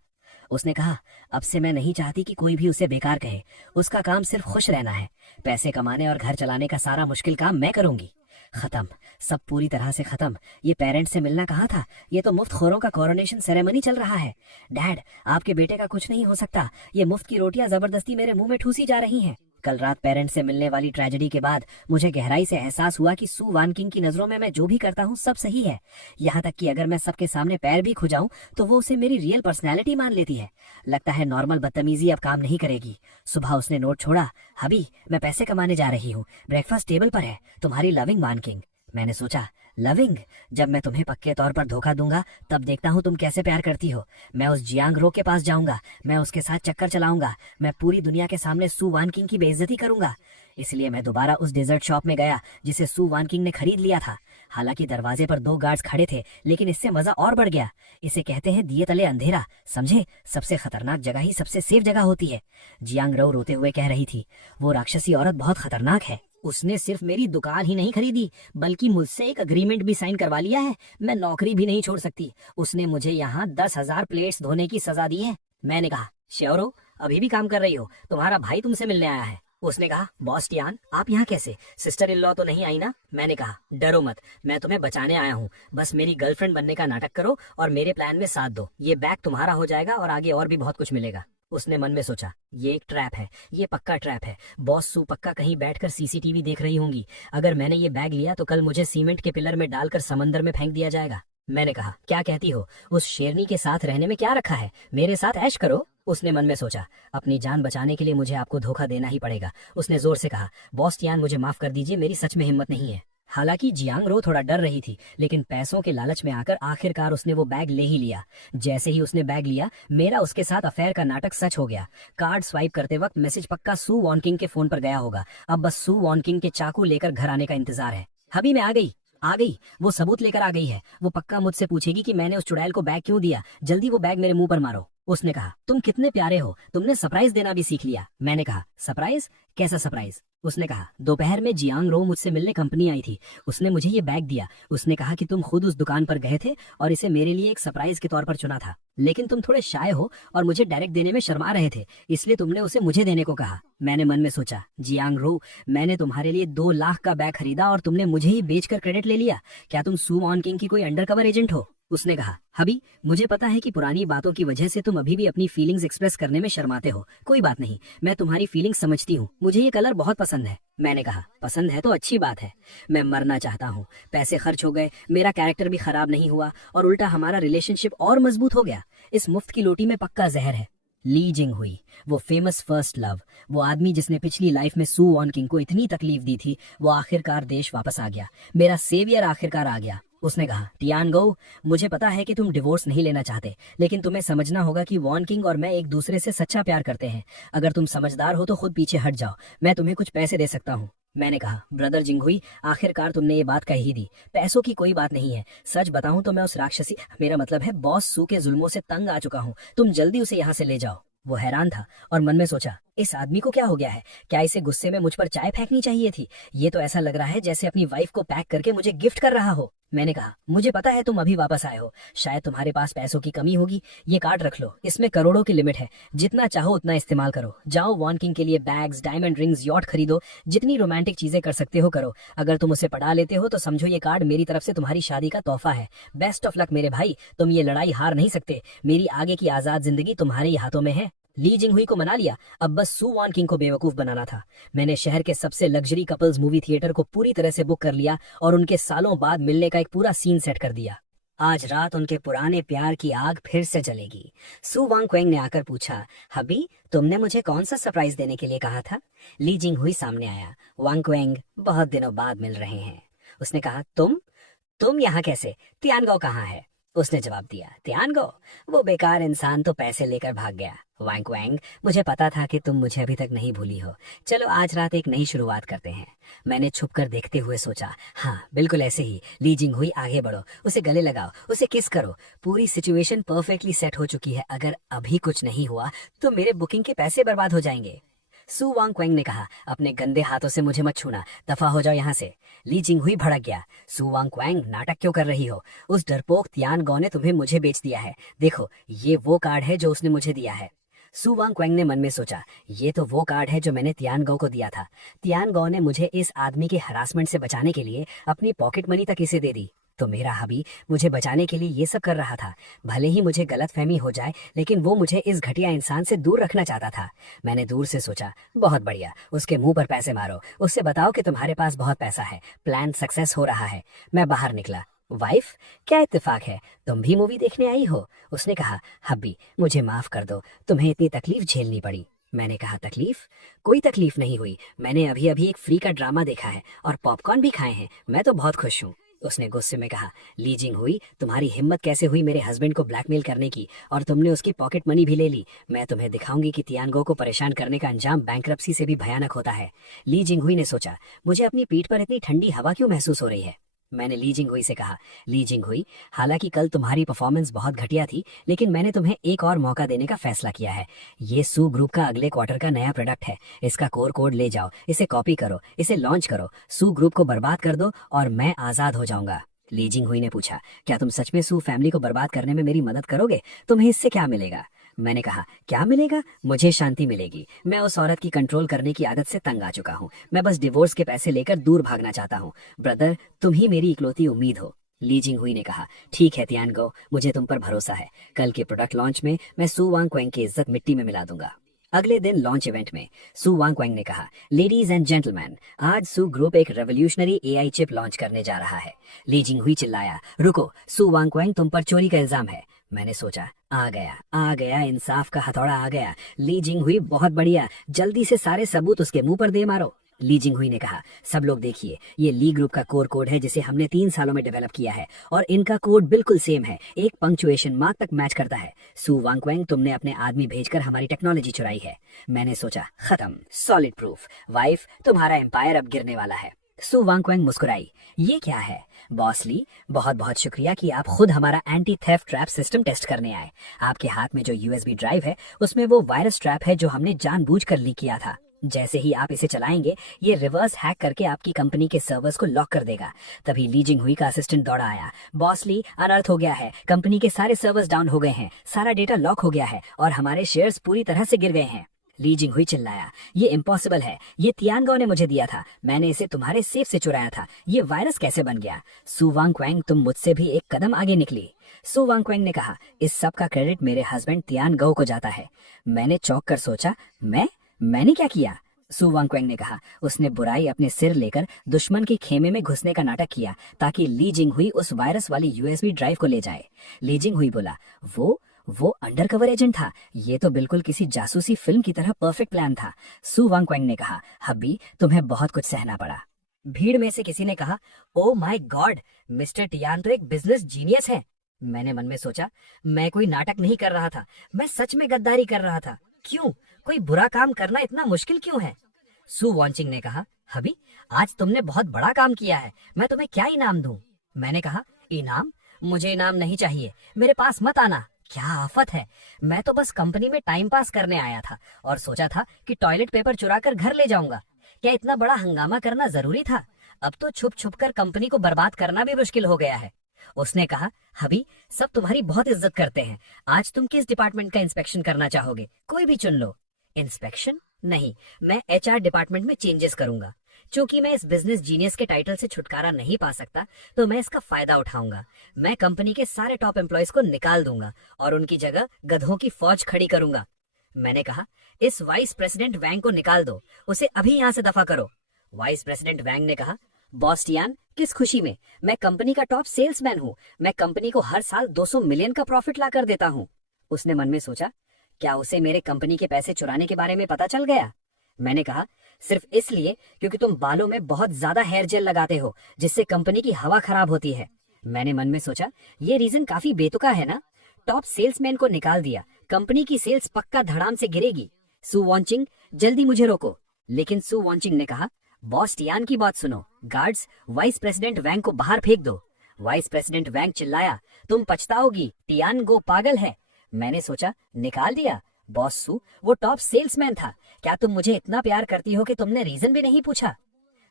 उसने कहा, अब से मैं नहीं चाहती कि कोई भी उसे बेकार कहे। उसका काम सिर्फ खुश रहना है। पैसे कमाने और घर चलाने का सारा मुश्किल काम मैं करूंगी। खत्म, सब पूरी तरह से खत्म। ये पेरेंट्स से मिलना कहा था, ये तो मुफ्त खोरों का कोरोनेशन सेरेमनी चल रहा है। डैड, आपके बेटे का कुछ नहीं हो सकता। ये मुफ्त की रोटियां जबरदस्ती मेरे मुंह में ठूसी जा रही हैं। कल रात पेरेंट्स से मिलने वाली ट्रेजेडी के बाद मुझे गहराई से एहसास हुआ कि सू वान किंग की नजरों में मैं जो भी करता हूँ सब सही है। यहाँ तक कि अगर मैं सबके सामने पैर भी खुजाऊं तो वो उसे मेरी रियल पर्सनैलिटी मान लेती है। लगता है नॉर्मल बदतमीजी अब काम नहीं करेगी। सुबह उसने नोट छोड़ा, हबी, मैं पैसे कमाने जा रही हूँ, ब्रेकफास्ट टेबल पर है, तुम्हारी लविंग वान किंग। मैंने सोचा, लविंग? जब मैं तुम्हें पक्के तौर पर धोखा दूंगा तब देखता हूँ तुम कैसे प्यार करती हो। मैं उस जियांग रो के पास जाऊंगा, मैं उसके साथ चक्कर चलाऊंगा, मैं पूरी दुनिया के सामने सू वान किंग की बेइज्जती करूंगा। इसलिए मैं दोबारा उस डेजर्ट शॉप में गया जिसे सू वान किंग ने खरीद लिया था। हालांकि दरवाजे पर 2 गार्ड्स खड़े थे, लेकिन इससे मजा और बढ़ गया। इसे कहते हैं दिए तले अंधेरा, समझे? सबसे खतरनाक जगह ही सबसे सेफ जगह होती है। जियांग रो रोते हुए कह रही थी, वो राक्षसी औरत बहुत खतरनाक है। उसने सिर्फ मेरी दुकान ही नहीं खरीदी, बल्कि मुझसे एक अग्रीमेंट भी साइन करवा लिया है। मैं नौकरी भी नहीं छोड़ सकती। उसने मुझे यहाँ 10,000 प्लेट्स धोने की सजा दी है। मैंने कहा, श्योर हो? अभी भी काम कर रही हो? तुम्हारा भाई तुमसे मिलने आया है। उसने कहा, बॉस टियान, आप यहाँ कैसे? सिस्टर इन लॉ तो नहीं आई ना? मैंने कहा, डरो मत, मैं तुम्हें बचाने आया हूँ। बस मेरी गर्लफ्रेंड बनने का नाटक करो और मेरे प्लान में साथ दो। ये बैग तुम्हारा हो जाएगा और आगे और भी बहुत कुछ मिलेगा। उसने मन में सोचा, ये एक ट्रैप है, ये पक्का ट्रैप है। बॉस सू पक्का कहीं बैठकर सीसीटीवी देख रही होंगी। अगर मैंने ये बैग लिया तो कल मुझे सीमेंट के पिलर में डालकर समंदर में फेंक दिया जाएगा। मैंने कहा, क्या कहती हो? उस शेरनी के साथ रहने में क्या रखा है? मेरे साथ ऐश करो। उसने मन में सोचा, अपनी जान बचाने के लिए मुझे आपको धोखा देना ही पड़ेगा। उसने जोर से कहा, बॉस टियान, मुझे माफ कर दीजिए, मेरी सच में हिम्मत नहीं है। हालांकि जियांग रो थोड़ा डर रही थी, लेकिन पैसों के लालच में आकर आखिरकार उसने वो बैग ले ही लिया। जैसे ही उसने बैग लिया, मेरा उसके साथ अफेयर का नाटक सच हो गया। कार्ड स्वाइप करते वक्त मैसेज पक्का सू वान किंग के फोन पर गया होगा। अब बस सू वान किंग के चाकू लेकर घर आने का इंतजार है। अभी मैं आ गई, आ गई, वो सबूत लेकर आ गई है। वो पक्का मुझसे पूछेगी कि मैंने उस चुड़ैल को बैग क्यों दिया। जल्दी वो बैग मेरे मुंह पर मारो। उसने कहा, तुम कितने प्यारे हो, तुमने सरप्राइज देना भी सीख लिया। मैंने कहा, सरप्राइज? कैसा सरप्राइज? उसने कहा, दोपहर में जियांग रो मुझसे मिलने कंपनी आई थी, उसने मुझे ये बैग दिया। उसने कहा कि तुम खुद उस दुकान पर गए थे और इसे मेरे लिए एक सरप्राइज के तौर पर चुना था, लेकिन तुम थोड़े शाय हो और मुझे डायरेक्ट देने में शर्मा रहे थे, इसलिए तुमने उसे मुझे देने को कहा। मैंने मन में सोचा, जियांग रो, मैंने तुम्हारे लिए 2 लाख का बैग खरीदा और तुमने मुझे ही बेचकर क्रेडिट ले लिया। क्या तुम सू वान किंग की कोई अंडरकवर एजेंट हो? उसने कहा, हबी, मुझे पता है कि पुरानी बातों की वजह से तुम अभी भी अपनी फीलिंग्स एक्सप्रेस करने में शर्माते हो। कोई बात नहीं, मैं तुम्हारी फीलिंग्स समझती हूँ। मुझे ये कलर बहुत पसंद है। मैंने कहा, पसंद है तो अच्छी बात है। मैं मरना चाहता हूँ। पैसे खर्च हो गए, मेरा कैरेक्टर भी खराब नहीं हुआ और उल्टा हमारा रिलेशनशिप और मजबूत हो गया। इस मुफ्त की लोटी में पक्का जहर है। ली जिंग हुई, वो फेमस फर्स्ट लव, वो आदमी जिसने पिछली लाइफ में सू वान किंग को इतनी तकलीफ दी थी, वो आखिरकार देश वापस आ गया। मेरा सेवियर आखिरकार आ गया। उसने कहा, टियानगो, मुझे पता है कि तुम डिवोर्स नहीं लेना चाहते, लेकिन तुम्हें समझना होगा कि वान किंग और मैं एक दूसरे से सच्चा प्यार करते हैं। अगर तुम समझदार हो तो खुद पीछे हट जाओ, मैं तुम्हें कुछ पैसे दे सकता हूँ। मैंने कहा, ब्रदर जिंगहुई, आखिरकार तुमने ये बात कह ही दी। पैसों की कोई बात नहीं है। सच बताऊं तो मैं उस राक्षसी, मेरा मतलब है बॉस सू के जुल्मों से तंग आ चुका हूँ। तुम जल्दी उसे यहाँ से ले जाओ। वो हैरान था और मन में सोचा, इस आदमी को क्या हो गया है? क्या इसे गुस्से में मुझ पर चाय फेंकनी चाहिए थी? ये तो ऐसा लग रहा है जैसे अपनी वाइफ को पैक करके मुझे गिफ्ट कर रहा हो। मैंने कहा, मुझे पता है तुम अभी वापस आए हो, शायद तुम्हारे पास पैसों की कमी होगी। ये कार्ड रख लो, इसमें करोड़ों की लिमिट है, जितना चाहो उतना इस्तेमाल करो। जाओ वॉन किंग के लिए बैग्स, डायमंड रिंग्स, यॉट खरीदो, जितनी रोमांटिक चीजें कर सकते हो करो। अगर तुम उसे पढ़ा लेते हो तो समझो ये कार्ड मेरी तरफ से तुम्हारी शादी का तोहफा है। बेस्ट ऑफ लक मेरे भाई, तुम ये लड़ाई हार नहीं सकते। मेरी आगे की आजाद जिंदगी तुम्हारे ही हाथों में है। ली जिंगहुई को मना लिया, अब बस सू वॉन किंग को बेवकूफ बनाना था। मैंने शहर के सबसे लग्जरी कपल्स मूवी थिएटर को पूरी तरह से बुक कर लिया और उनके सालों बाद मिलने का एक पूरा सीन सेट कर दिया। आज रात उनके पुराने प्यार की आग फिर से जलेगी। सू वांग क्वेंग ने आकर पूछा, हबी तुमने मुझे कौन सा सरप्राइज देने के लिए कहा था? ली जिंगहुई सामने आया। वांग क्वेंग, बहुत दिनों बाद मिल रहे हैं। उसने कहा, तुम यहाँ कैसे? तियानगो कहाँ है? उसने जवाब दिया, तियानगो? वो बेकार इंसान तो पैसे लेकर भाग गया। वांग क्वेंग, मुझे पता था कि तुम मुझे अभी तक नहीं भूली हो। चलो आज रात एक नई शुरुआत करते हैं। मैंने छुपकर देखते हुए सोचा, हाँ बिल्कुल ऐसे ही। ली जिंगहुई, आगे बढ़ो, उसे गले लगाओ, उसे किस करो। पूरी सिचुएशन परफेक्टली सेट हो चुकी है। अगर अभी कुछ नहीं हुआ तो मेरे बुकिंग के पैसे बर्बाद हो जाएंगे। सू वांग क्वेंग ने कहा, अपने गंदे हाथों से मुझे मत छूना, दफा हो जाओ यहाँ से। ली जिंगहुई भड़क गया, सू वांग क्वेंग नाटक क्यों कर रही हो? उस डरपोक तियानगो ने तुम्हें मुझे बेच दिया है। देखो ये वो कार्ड है जो उसने मुझे दिया है। सू वांग क्वेंग ने मन में सोचा, ये तो वो कार्ड है जो मैंने तियानगो को दिया था। तियानगो ने मुझे इस आदमी के हरासमेंट से बचाने के लिए अपनी पॉकेट मनी तक इसे दे दी। तो मेरा हबी मुझे बचाने के लिए ये सब कर रहा था। भले ही मुझे गलतफहमी हो जाए, लेकिन वो मुझे इस घटिया इंसान से दूर रखना चाहता था। मैंने दूर से सोचा, बहुत बढ़िया, उसके मुंह पर पैसे मारो, उससे बताओ कि तुम्हारे पास बहुत पैसा है, प्लान सक्सेस हो रहा है। मैं बाहर निकला। वाइफ, क्या इत्तेफाक है, तुम भी मूवी देखने आई हो? उसने कहा, हब्बी मुझे माफ कर दो, तुम्हें इतनी तकलीफ झेलनी पड़ी। मैंने कहा, तकलीफ? कोई तकलीफ नहीं हुई, मैंने अभी अभी एक फ्री का ड्रामा देखा है और पॉपकॉर्न भी खाए हैं, मैं तो बहुत खुश हूँ। उसने गुस्से में कहा, ली जिंगहुई, तुम्हारी हिम्मत कैसे हुई मेरे हस्बैंड को ब्लैकमेल करने की, और तुमने उसकी पॉकेट मनी भी ले ली। मैं तुम्हें दिखाऊंगी कि तियानगो को परेशान करने का अंजाम बैंकरप्सी से भी भयानक होता है। ली जिंगहुई ने सोचा, मुझे अपनी पीठ पर इतनी ठंडी हवा क्यों महसूस हो रही है? मैंने ली जिंगहुई से कहा, ली जिंगहुई, हालांकि कल तुम्हारी परफॉर्मेंस बहुत घटिया थी, लेकिन मैंने तुम्हें एक और मौका देने का फैसला किया है। ये सू ग्रुप का अगले क्वार्टर का नया प्रोडक्ट है। इसका कोड ले जाओ, इसे कॉपी करो, इसे लॉन्च करो, सू ग्रुप को बर्बाद कर दो और मैं आजाद हो जाऊंगा। ली जिंगहुई ने पूछा, क्या तुम सच में सू फैमिली को बर्बाद करने में मेरी मदद करोगे? तुम्हें इससे क्या मिलेगा? मैंने कहा, क्या मिलेगा? मुझे शांति मिलेगी। मैं उस औरत की कंट्रोल करने की आदत से तंग आ चुका हूँ। मैं बस डिवोर्स के पैसे लेकर दूर भागना चाहता हूँ। ब्रदर, तुम ही मेरी इकलौती उम्मीद हो। ली जिंगहुई ने कहा, ठीक है तियानगो, मुझे तुम पर भरोसा है। कल के प्रोडक्ट लॉन्च में मैं सू वांग क्वेंग की इज्जत मिट्टी में मिला दूंगा। अगले दिन लॉन्च इवेंट में सू वांग क्वेंग ने कहा, लेडीज एंड जेंटलमैन, आज सू ग्रुप एक रेवोल्यूशनरी एआई चिप लॉन्च करने जा रहा है। ली जिंगहुई चिल्लाया, रुको, सू वांग क्वेंग, तुम पर चोरी का इल्जाम है। मैंने सोचा, आ गया, इंसाफ का हथौड़ा आ गया। ली जिंगहुई, बहुत बढ़िया, जल्दी से सारे सबूत उसके मुंह पर दे मारो। ली जिंगहुई ने कहा, सब लोग देखिए, ये ली ग्रुप का कोड है जिसे हमने 3 सालों में डेवलप किया है, और इनका कोड बिल्कुल सेम है, एक पंक्चुएशन मार्क तक मैच करता है। सू वांग क्वेंग, तुमने अपने आदमी भेजकर हमारी टेक्नोलॉजी चुराई है। मैंने सोचा, खत्म, सॉलिड प्रूफ। वाइफ, तुम्हारा एम्पायर अब गिरने वाला है। सू वांग क्वेंग मुस्कुराई, ये क्या है? बॉस ली, बहुत बहुत शुक्रिया कि आप खुद हमारा anti theft trap system test करने आए। आपके हाथ में जो यूएसबी ड्राइव है, उसमें वो वायरस ट्रैप है जो हमने जानबूझकर लीक किया था। जैसे ही आप इसे चलाएंगे, ये रिवर्स हैक करके आपकी कंपनी के सर्वर्स को लॉक कर देगा। तभी ली जिंगहुई का असिस्टेंट दौड़ा आया, बॉस ली, अनर्थ हो गया है, कंपनी के सारे सर्वर्स डाउन हो गए हैं, सारा डेटा लॉक हो गया है और हमारे शेयर्स पूरी तरह से गिर गए हैं। ली जिंगहुई चिल्लाया, ये इम्पॉसिबल है, ये तियानगो ने मुझे दिया था, मैंने इसे तुम्हारे सेफ से चुराया था, ये वायरस कैसे बन गया? सू वांग क्वेंग, तुम मुझसे भी एक कदम आगे निकली। सू वांग क्वेंग ने कहा, इस सब का क्रेडिट मेरे हस्बैंड तियानगो को जाता है। मैंने चौंक कर सोचा, मैंने क्या किया? सू वांग क्वेंग ने कहा, उसने बुराई अपने सिर लेकर दुश्मन के खेमे में घुसने का नाटक किया ताकि ली जिंगहुई उस वायरस वाली यूएसबी ड्राइव को ले जाए। ली जिंगहुई बोला, वो अंडरकवर एजेंट था, ये तो बिल्कुल किसी जासूसी फिल्म की तरह परफेक्ट प्लान था। सू वांग क्वेंग ने कहा, हब्बी तुम्हें बहुत कुछ सहना पड़ा। भीड़ में से किसी ने कहा, oh my God, mister Tian तो एक बिजनेस जीनियस है। मैंने मन में सोचा, मैं कोई नाटक नहीं कर रहा था, मैं सच में गद्दारी कर रहा था। क्यों? कोई बुरा काम करना इतना मुश्किल क्यों है? सू वांचिंग ने कहा, हबी आज तुमने बहुत बड़ा काम किया है, मैं तुम्हें क्या इनाम दूं? मैंने कहा, इनाम? मुझे इनाम नहीं चाहिए, मेरे पास मत आना। क्या आफत है। मैं तो बस कंपनी में टाइम पास करने आया था और सोचा था कि टॉयलेट पेपर चुरा कर घर ले जाऊंगा। क्या इतना बड़ा हंगामा करना जरूरी था? अब तो छुप छुप कर कंपनी को बर्बाद करना भी मुश्किल हो गया है। उसने कहा, हबी, सब तुम्हारी बहुत इज्जत करते हैं। आज तुम किस डिपार्टमेंट का इंस्पेक्शन करना चाहोगे? कोई भी चुन लो। इंस्पेक्शन? नहीं, मैं एचआर डिपार्टमेंट में चेंजेस करूंगा। क्योंकि मैं इस बिजनेस जीनियस के टाइटल से छुटकारा नहीं पा सकता, तो मैं इसका फायदा उठाऊंगा। मैं कंपनी के सारे टॉप एम्प्लॉयज को निकाल दूंगा और उनकी जगह गधों की फौज खड़ी करूंगा। मैंने कहा, इस वाइस प्रेसिडेंट वैंग को निकाल दो, उसे अभी यहाँ से दफा करो। वाइस प्रेसिडेंट वैंग ने कहा, बॉस टियान, किस खुशी में? मैं कंपनी का टॉप सेल्समैन हूँ। मैं कंपनी को हर साल 200 मिलियन का प्रॉफिट ला कर देता हूँ। उसने मन में सोचा, क्या उसे मेरे कंपनी के पैसे चुराने के बारे में पता चल गया? मैंने कहा, सिर्फ इसलिए क्योंकि तुम बालों में बहुत ज्यादा हेयर जेल लगाते हो, जिससे कंपनी की हवा खराब होती है। मैंने मन में सोचा, ये रीजन काफी बेतुका है ना। टॉप सेल्समैन को निकाल दिया, कंपनी की सेल्स पक्का धड़ाम से गिरेगी। सु वांचिंग, जल्दी मुझे रोको। लेकिन सु वांचिंग ने कहा, बॉस टियान की बात सुनो। गार्ड्स, वाइस प्रेसिडेंट वैंग को बाहर फेंक दो। वाइस प्रेसिडेंट वैंग चिल्लाया, तुम पछताओगी, टियान गो पागल है। मैंने सोचा, निकाल दिया? बॉस सु, वो टॉप सेल्समैन था। क्या तुम मुझे इतना प्यार करती हो कि तुमने रीजन भी नहीं पूछा?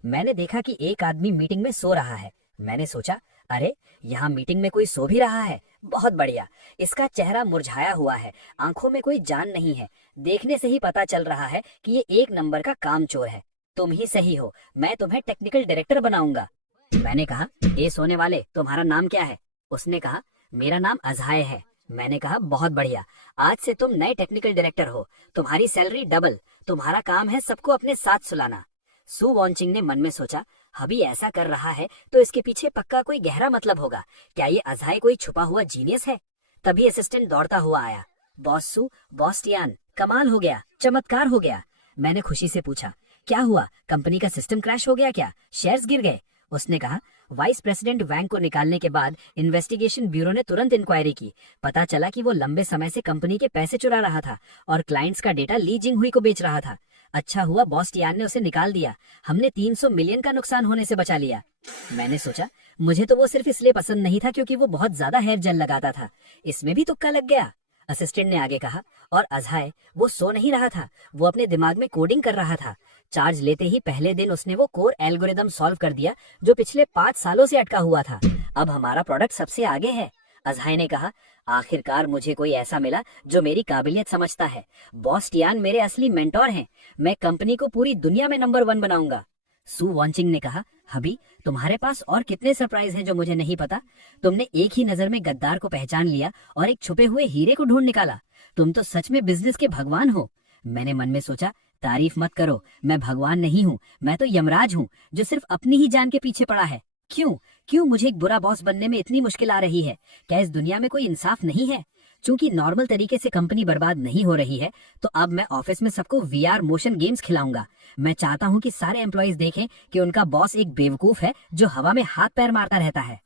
मैंने देखा कि एक आदमी मीटिंग में सो रहा है। मैंने सोचा, अरे, यहाँ मीटिंग में कोई सो भी रहा है। बहुत बढ़िया। इसका चेहरा मुरझाया हुआ है, आंखों में कोई जान नहीं है। देखने से ही पता चल रहा है कि ये एक नंबर का कामचोर है। तुम ही सही हो, मैं तुम्हें टेक्निकल डायरेक्टर बनाऊंगा। मैंने कहा, ए सोने वाले, तुम्हारा नाम क्या है? उसने कहा, मेरा नाम अजहाय है। मैंने कहा, बहुत बढ़िया, आज से तुम नए टेक्निकल डायरेक्टर हो। तुम्हारी सैलरी डबल। तुम्हारा काम है सबको अपने साथ सुलाना। सु वांचिंग ने मन में सोचा, अभी ऐसा कर रहा है तो इसके पीछे पक्का कोई गहरा मतलब होगा। क्या ये अजहाय कोई छुपा हुआ जीनियस है? तभी असिस्टेंट दौड़ता हुआ आया। बॉस सु, बॉस टियान, कमाल हो गया, चमत्कार हो गया। मैंने खुशी से पूछा, क्या हुआ? कंपनी का सिस्टम क्रैश हो गया क्या? शेयर्स गिर गए? उसने कहा, वाइस प्रेसिडेंट वैंग को निकालने के बाद इन्वेस्टिगेशन ब्यूरो ने तुरंत इंक्वायरी की। पता चला कि वो लंबे समय से कंपनी के पैसे चुरा रहा था और क्लाइंट्स का डेटा ली जिंगहुई को बेच रहा था। अच्छा हुआ बॉस टियान ने उसे निकाल दिया। हमने 300 मिलियन का नुकसान होने से बचा लिया। मैंने सोचा, मुझे तो वो सिर्फ इसलिए पसंद नहीं था क्योंकि वो बहुत ज्यादा हेयर जेल लगाता था। इसमें भी तुक्का लग गया। असिस्टेंट ने आगे कहा, और अजहाय, वो सो नहीं रहा था, वो अपने दिमाग में कोडिंग कर रहा था। चार्ज लेते ही पहले दिन उसने वो कोर एल्गोरिदम सॉल्व कर दिया जो पिछले 5 सालों से अटका हुआ था। अब हमारा प्रोडक्ट सबसे आगे है। अजहाय ने कहा, आखिरकार मुझे कोई ऐसा मिला जो मेरी काबिलियत समझता है। बॉस टियान मेरे असली मेंटोर हैं। मैं कंपनी को पूरी दुनिया में नंबर 1 बनाऊंगा। सु वांचिंग ने कहा, हबी, तुम्हारे पास और कितने सरप्राइज हैं जो मुझे नहीं पता? तुमने एक ही नजर में गद्दार को पहचान लिया और एक छुपे हुए हीरे को ढूंढ निकाला। तुम तो सच में बिजनेस के भगवान हो। मैंने मन में सोचा, तारीफ मत करो, मैं भगवान नहीं हूँ, मैं तो यमराज हूँ जो सिर्फ अपनी ही जान के पीछे पड़ा है। क्यों क्यों मुझे एक बुरा बॉस बनने में इतनी मुश्किल आ रही है? क्या इस दुनिया में कोई इंसाफ नहीं है? चूंकि नॉर्मल तरीके से कंपनी बर्बाद नहीं हो रही है, तो अब मैं ऑफिस में सबको वीआर मोशन गेम्स खिलाऊंगा। मैं चाहता हूँ कि सारे एम्प्लॉयज देखें कि उनका बॉस एक बेवकूफ है जो हवा में हाथ पैर मारता रहता है।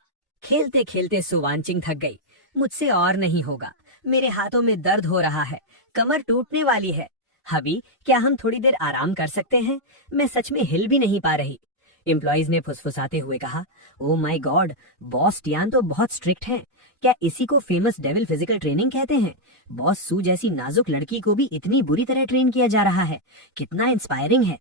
खेलते खेलते सु वांचिंग थक गई। मुझसे और नहीं होगा, मेरे हाथों में दर्द हो रहा है, कमर टूटने वाली है। हबी, क्या हम थोड़ी देर आराम कर सकते हैं? मैं सच में हिल भी नहीं पा रही। एम्प्लॉयज ने फुसफुसाते हुए कहा, oh my God, boss Tian तो बहुत स्ट्रिक्ट हैं। क्या इसी को फेमस डेविल फिजिकल ट्रेनिंग कहते हैं? बॉस सू जैसी नाजुक लड़की को भी इतनी बुरी तरह ट्रेन किया जा रहा है। कितना इंस्पायरिंग है।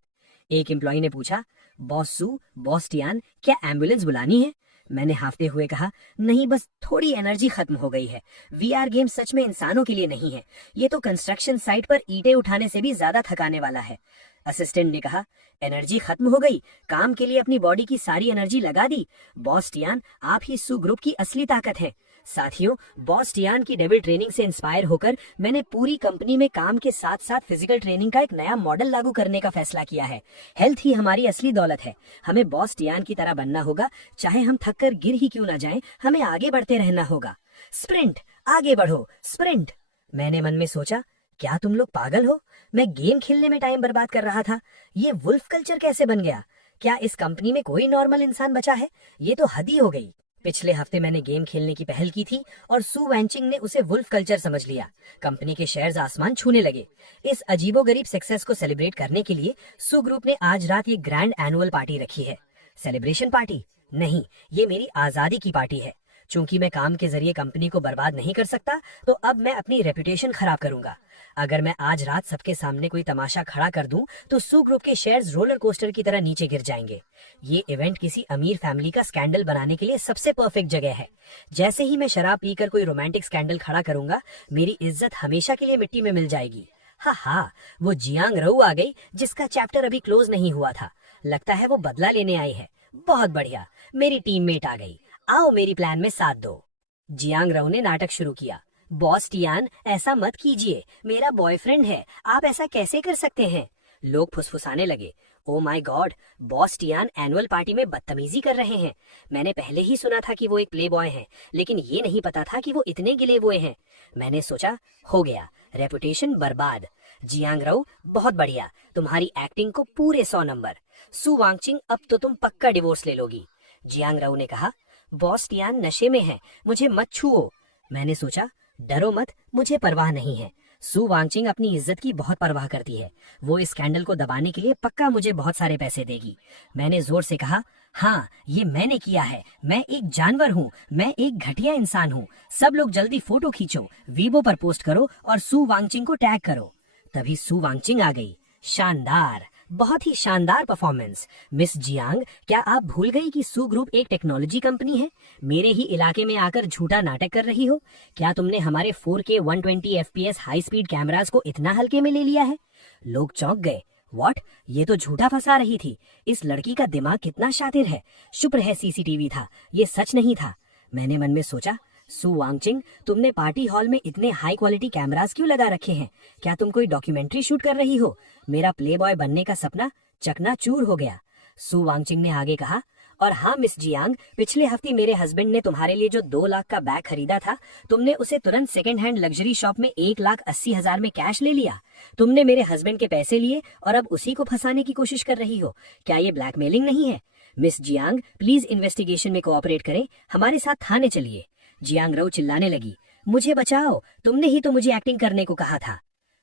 एक एम्प्लॉय ने पूछा, बॉस सू, बॉस टियान, क्या एम्बुलेंस बुलानी है? मैंने हाफते हुए कहा, नहीं, बस थोड़ी एनर्जी खत्म हो गई है। वीआर गेम सच में इंसानों के लिए नहीं है। ये तो कंस्ट्रक्शन साइट पर ईंटें उठाने से भी ज्यादा थकाने वाला है। असिस्टेंट ने कहा, एनर्जी खत्म हो गई? काम के लिए अपनी बॉडी की सारी एनर्जी लगा दी। बॉस टियान, आप ही सू ग्रुप की असली ताकत है। साथियों, बॉस टियान की डेविल ट्रेनिंग से इंस्पायर होकर मैंने पूरी कंपनी में काम के साथ साथ फिजिकल ट्रेनिंग का एक नया मॉडल लागू करने का फैसला किया है। हेल्थ ही हमारी असली दौलत है। हमें बॉस टियान की तरह बनना होगा। चाहे हम थक कर गिर ही क्यों ना जाएं, हमें आगे बढ़ते रहना होगा। स्प्रिंट, आगे बढ़ो, स्प्रिंट। मैंने मन में सोचा, क्या तुम लोग पागल हो? मैं गेम खेलने में टाइम बर्बाद कर रहा था। ये वुल्फ कल्चर कैसे बन गया? क्या इस कंपनी में कोई नॉर्मल इंसान बचा है? ये तो हद ही हो गई। पिछले हफ्ते मैंने गेम खेलने की पहल की थी और सू वैंचिंग ने उसे वुल्फ कल्चर समझ लिया। कंपनी के शेयर्स आसमान छूने लगे। इस अजीबोगरीब सक्सेस को सेलिब्रेट करने के लिए सू ग्रुप ने आज रात ये ग्रैंड एनुअल पार्टी रखी है। सेलिब्रेशन पार्टी नहीं, ये मेरी आजादी की पार्टी है। चूंकि मैं काम के जरिए कंपनी को बर्बाद नहीं कर सकता, तो अब मैं अपनी रेपुटेशन खराब करूंगा। अगर मैं आज रात सबके सामने कोई तमाशा खड़ा कर दूं, तो सू ग्रुप के शेयर्स रोलर कोस्टर की तरह नीचे गिर जाएंगे। ये इवेंट किसी अमीर फैमिली का स्कैंडल बनाने के लिए सबसे परफेक्ट जगह है। जैसे ही मैं शराब पीकर कोई रोमांटिक स्कैंडल खड़ा करूंगा, मेरी इज्जत हमेशा के लिए मिट्टी में मिल जाएगी। हा, वो जियांग रऊ आ गई, जिसका चैप्टर अभी क्लोज नहीं हुआ था। लगता है वो बदला लेने आई है। बहुत बढ़िया, मेरी टीममेट आ गई। आओ मेरी प्लान में साथ दो। जियांग रऊ ने नाटक शुरू किया। बॉस टियान, ऐसा मत कीजिए, मेरा बॉयफ्रेंड है, आप ऐसा कैसे कर सकते हैं? लोग फुसफुसाने लगे। Oh my God, boss Tian annual party में बदतमीजी कर रहे हैं। मैंने पहले ही सुना था कि वो एक प्ले बॉय है, लेकिन ये नहीं पता था कि वो इतने गिले हुए हैं। मैंने सोचा, हो गया, रेपुटेशन बर्बाद। जियांग रऊ, बहुत बढ़िया, तुम्हारी एक्टिंग को पूरे 100 नंबर। सू वांगचिंग, अब तो तुम पक्का डिवोर्स ले लोगी। जियांग रऊ ने कहा, बॉस टियान नशे में है, मुझे मत छुओ। मैंने सोचा, डरो मत, मुझे परवाह नहीं है। सू वांगचिंग अपनी इज्जत की बहुत परवाह करती है। वो इस स्कैंडल को दबाने के लिए पक्का मुझे बहुत सारे पैसे देगी। मैंने जोर से कहा, हाँ, ये मैंने किया है, मैं एक जानवर हूँ, मैं एक घटिया इंसान हूँ। सब लोग जल्दी फोटो खींचो, वीबो पर पोस्ट करो और सू वांगचिंग को टैग करो। तभी सू वांगचिंग आ गई। शानदार, बहुत ही शानदार परफॉर्मेंस। मिस जियांग, क्या आप भूल गई कि सू ग्रुप एक टेक्नोलॉजी कंपनी है? मेरे ही इलाके में आकर झूठा नाटक कर रही हो? क्या तुमने हमारे 4K 120 FPS high speed cameras को इतना हल्के में ले लिया है? लोग चौंक गए। व्हाट? ये तो झूठा फंसा रही थी। इस लड़की का दिमाग कितना शातिर है। शुक्र है सीसीटीवी था, ये सच नहीं था। मैंने मन में सोचा, सू वांगचिंग, तुमने पार्टी हॉल में इतने हाई क्वालिटी कैमरास क्यों लगा रखे हैं? क्या तुम कोई डॉक्यूमेंट्री शूट कर रही हो? मेरा प्ले बॉय बनने का सपना चकनाचूर हो गया। सू वांगचिंग ने आगे कहा, और हाँ मिस जियांग, पिछले हफ्ते मेरे हस्बैंड ने तुम्हारे लिए जो 2 लाख का बैग खरीदा था, तुमने उसे तुरंत सेकंड हैंड लग्जरी शॉप में 1,80,000 में कैश ले लिया। तुमने मेरे हस्बैंड के पैसे लिए और अब उसी को फंसाने की कोशिश कर रही हो। क्या ये ब्लैकमेलिंग नहीं है? मिस जियांग, प्लीज इन्वेस्टिगेशन में कोऑपरेट करें, हमारे साथ थाने चलिए। जियांग रऊ चिल्लाने लगी, मुझे बचाओ, तुमने ही तो मुझे एक्टिंग करने को कहा था।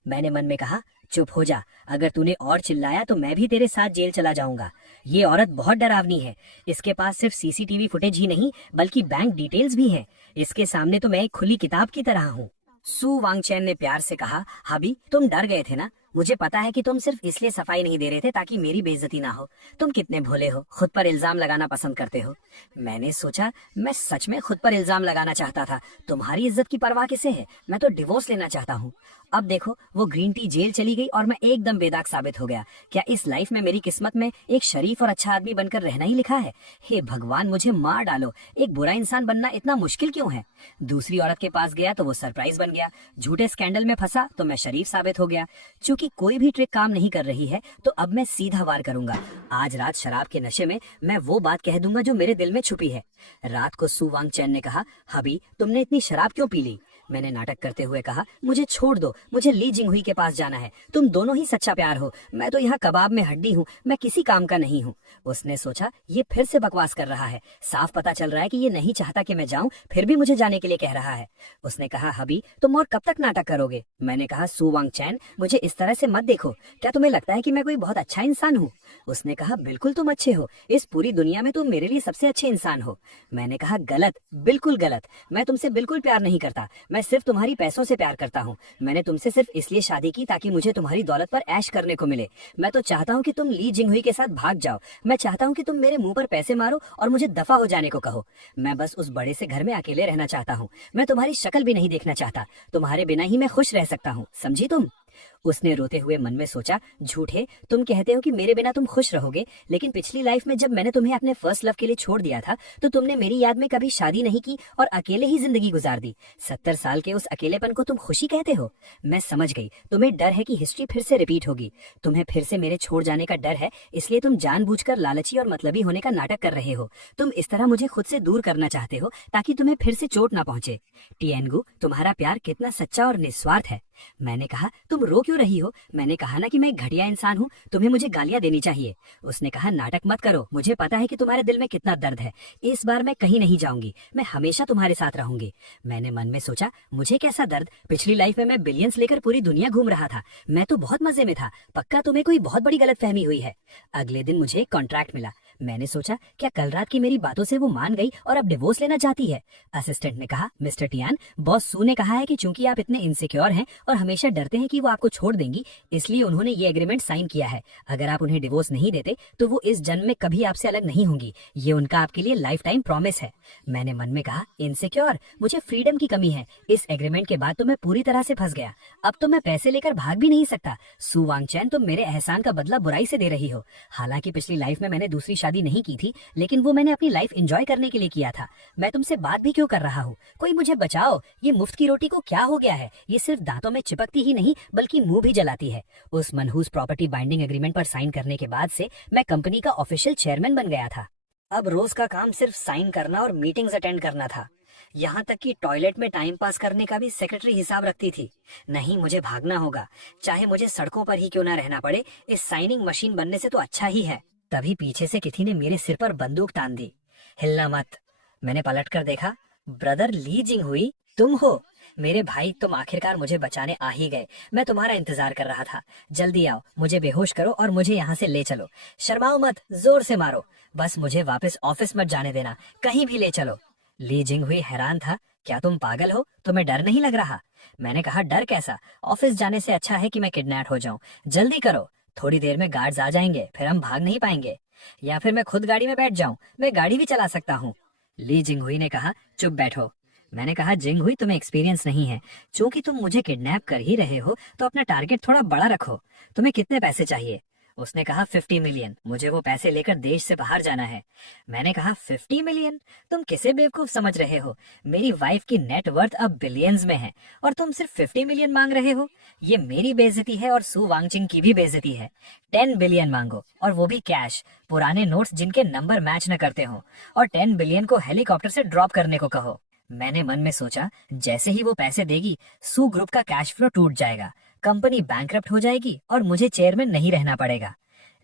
मैंने मन में कहा, चुप हो जा, अगर तूने और चिल्लाया तो मैं भी तेरे साथ जेल चला जाऊंगा। ये औरत बहुत डरावनी है। इसके पास सिर्फ सीसीटीवी फुटेज ही नहीं, बल्कि बैंक डिटेल्स भी हैं। इसके सामने तो मैं एक खुली किताब की तरह हूँ। सू वांगचैन ने प्यार से कहा, हबी, तुम डर गए थे ना? मुझे पता है कि तुम सिर्फ इसलिए सफाई नहीं दे रहे थे ताकि मेरी बेइज्जती ना हो। तुम कितने भोले हो, खुद पर इल्जाम लगाना पसंद करते हो। मैंने सोचा, मैं सच में खुद पर इल्जाम लगाना चाहता था। तुम्हारी इज्जत की परवाह किसे है? मैं तो डिवोर्स लेना चाहता हूँ। अब देखो, वो ग्रीन टी जेल चली गई और मैं एकदम बेदाग साबित हो गया। क्या इस लाइफ में मेरी किस्मत में एक शरीफ और अच्छा आदमी बनकर रहना ही लिखा है? हे भगवान, मुझे मार डालो। एक बुरा इंसान बनना इतना मुश्किल क्यों है? दूसरी औरत के पास गया तो वो सरप्राइज बन गया। झूठे स्कैंडल में फंसा तो मैं शरीफ साबित हो गया। चूंकि कोई भी ट्रिक काम नहीं कर रही है, तो अब मैं सीधा वार करूंगा। आज रात शराब के नशे में मैं वो बात कह दूंगा जो मेरे दिल में छुपी है। रात को सू वांगचैन ने कहा, हबी, तुमने इतनी शराब क्यों पी ली? मैंने नाटक करते हुए कहा, मुझे छोड़ दो, मुझे ली जिंगहुई के पास जाना है। तुम दोनों ही सच्चा प्यार हो, मैं तो यहाँ कबाब में हड्डी हूँ, मैं किसी काम का नहीं हूँ। उसने सोचा, ये फिर से बकवास कर रहा है। साफ पता चल रहा है कि ये नहीं चाहता कि मैं जाऊँ, फिर भी मुझे जाने के लिए कह रहा है। उसने कहा, हबी, तुम और कब तक नाटक करोगे? मैंने कहा, सू वांगचैन, मुझे इस तरह से मत देखो। क्या तुम्हें लगता है कि मैं कोई बहुत अच्छा इंसान हूँ? उसने कहा, बिल्कुल तुम अच्छे हो। इस पूरी दुनिया में तुम मेरे लिए सबसे अच्छे इंसान हो। मैंने कहा, गलत, बिल्कुल गलत। मैं तुमसे बिल्कुल प्यार नहीं करता। मैं सिर्फ तुम्हारी पैसों से प्यार करता हूँ। मैंने तुमसे सिर्फ इसलिए शादी की ताकि मुझे तुम्हारी दौलत पर ऐश करने को मिले। मैं तो चाहता हूँ कि तुम ली जिंगहुई के साथ भाग जाओ। मैं चाहता हूँ कि तुम मेरे मुंह पर पैसे मारो और मुझे दफा हो जाने को कहो। मैं बस उस बड़े से घर में अकेले रहना चाहता हूँ। मैं तुम्हारी शक्ल भी नहीं देखना चाहता। तुम्हारे बिना ही मैं खुश रह सकता हूँ, समझी तुम? उसने रोते हुए मन में सोचा, झूठे, तुम कहते हो कि मेरे बिना तुम खुश रहोगे, लेकिन पिछली लाइफ में जब मैंने तुम्हें अपने फर्स्ट लव के लिए छोड़ दिया था, तो तुमने मेरी याद में कभी शादी नहीं की और अकेले ही जिंदगी गुजार दी। 70 साल के उस अकेलेपन को तुम खुशी कहते हो? मैं समझ गई, तुम्हें डर है कि हिस्ट्री फिर से रिपीट होगी। तुम्हें फिर से मेरे छोड़ जाने का डर है, इसलिए तुम जानबूझकर लालची और मतलबी होने का नाटक कर रहे हो। तुम इस तरह मुझे खुद से दूर करना चाहते हो ताकि तुम्हें फिर से चोट ना पहुंचे। टिएनगु, तुम्हारा प्यार कितना सच्चा और निस्वार्थ है। मैंने कहा, तुम रो क्यों रही हो? मैंने कहा ना कि मैं एक घटिया इंसान हूँ, तुम्हें मुझे गालियां देनी चाहिए। उसने कहा, नाटक मत करो, मुझे पता है कि तुम्हारे दिल में कितना दर्द है। इस बार मैं कहीं नहीं जाऊंगी, मैं हमेशा तुम्हारे साथ रहूंगी। मैंने मन में सोचा, मुझे कैसा दर्द? पिछली लाइफ में मैं बिलियंस लेकर पूरी दुनिया घूम रहा था, मैं तो बहुत मजे में था। पक्का तुम्हें कोई बहुत बड़ी गलतफहमी हुई है। अगले दिन मुझे एक कॉन्ट्रैक्ट मिला। मैंने सोचा क्या कल रात की मेरी बातों से वो मान गई और अब डिवोर्स लेना चाहती है। असिस्टेंट ने कहा, मिस्टर टियान, बॉस सू ने कहा है कि चूंकि आप इतने इनसिक्योर हैं और हमेशा डरते हैं कि वो आपको छोड़ देंगी, इसलिए उन्होंने ये एग्रीमेंट साइन किया है। अगर आप उन्हें डिवोर्स नहीं देते तो वो इस जन्म में कभी आपसे अलग नहीं होंगी। ये उनका आपके लिए लाइफ टाइम प्रॉमिस है। मैंने मन में कहा, इनसिक्योर? मुझे फ्रीडम की कमी है। इस एग्रीमेंट के बाद तो मैं पूरी तरह से फंस गया। अब तो मैं पैसे लेकर भाग भी नहीं सकता। सू वांगचैन, तुम मेरे एहसान का बदला बुराई से दे रही हो। हालांकि पिछली लाइफ में मैंने दूसरी शादी नहीं की थी, लेकिन वो मैंने अपनी लाइफ एंजॉय करने के लिए किया था। मैं तुमसे बात भी क्यों कर रहा हूँ? कोई मुझे बचाओ। ये मुफ्त की रोटी को क्या हो गया है? ये सिर्फ दांतों में चिपकती ही नहीं बल्कि मुंह भी जलाती है। उस मनहूस प्रॉपर्टी बाइंडिंग एग्रीमेंट पर साइन करने के बाद से मैं कंपनी का ऑफिशियल चेयरमैन बन गया था। अब रोज का काम सिर्फ साइन करना और मीटिंग्स अटेंड करना था। यहाँ तक कि टॉयलेट में टाइम पास करने का भी सेक्रेटरी हिसाब रखती थी। नहीं, मुझे भागना होगा, चाहे मुझे सड़कों पर ही क्यों ना रहना पड़े। इस साइनिंग मशीन बनने से तो अच्छा ही है। तभी पीछे से किसी ने मेरे सिर पर बंदूक तान दी। हिलना मत। मैंने पलटकर देखा। ब्रदर ली जिंग हुई, तुम हो? मेरे भाई, तुम आखिरकार मुझे बचाने आ ही गए। मैं तुम्हारा इंतजार कर रहा था। जल्दी आओ, मुझे बेहोश करो और मुझे यहाँ से ले चलो। शर्माओ मत, जोर से मारो। बस मुझे वापस ऑफिस मत जाने देना, कहीं भी ले चलो। ली जिंग हुई हैरान था। क्या तुम पागल हो? तुम्हें डर नहीं लग रहा? मैंने कहा, डर कैसा? ऑफिस जाने से अच्छा है कि मैं किडनैप हो जाऊं। जल्दी करो, थोड़ी देर में गार्ड्स आ जाएंगे, फिर हम भाग नहीं पाएंगे। या फिर मैं खुद गाड़ी में बैठ जाऊं, मैं गाड़ी भी चला सकता हूँ। ली जिंग हुई ने कहा, चुप बैठो। मैंने कहा, जिंग हुई, तुम्हें एक्सपीरियंस नहीं है। चूंकि तुम मुझे किडनैप कर ही रहे हो तो अपना टारगेट थोड़ा बड़ा रखो। तुम्हें कितने पैसे चाहिए? उसने कहा, 50 मिलियन। मुझे वो पैसे लेकर देश से बाहर जाना है। मैंने कहा, 50 मिलियन? तुम किसे बेवकूफ समझ रहे हो? मेरी वाइफ की नेट वर्थ अब बिलियंस में है और तुम सिर्फ 50 मिलियन मांग रहे हो। ये मेरी बेइज्जती है और सू वांगचिंग की भी बेइज्जती है। 10 बिलियन मांगो, और वो भी कैश, पुराने नोट्स जिनके नंबर मैच न करते हो। और 10 बिलियन को हेलीकॉप्टर से ड्रॉप करने को कहो। मैंने मन में सोचा, जैसे ही वो पैसे देगी सू ग्रुप का कैश फ्लो टूट जाएगा, कंपनी बैंकरप्ट हो जाएगी और मुझे चेयरमैन नहीं रहना पड़ेगा।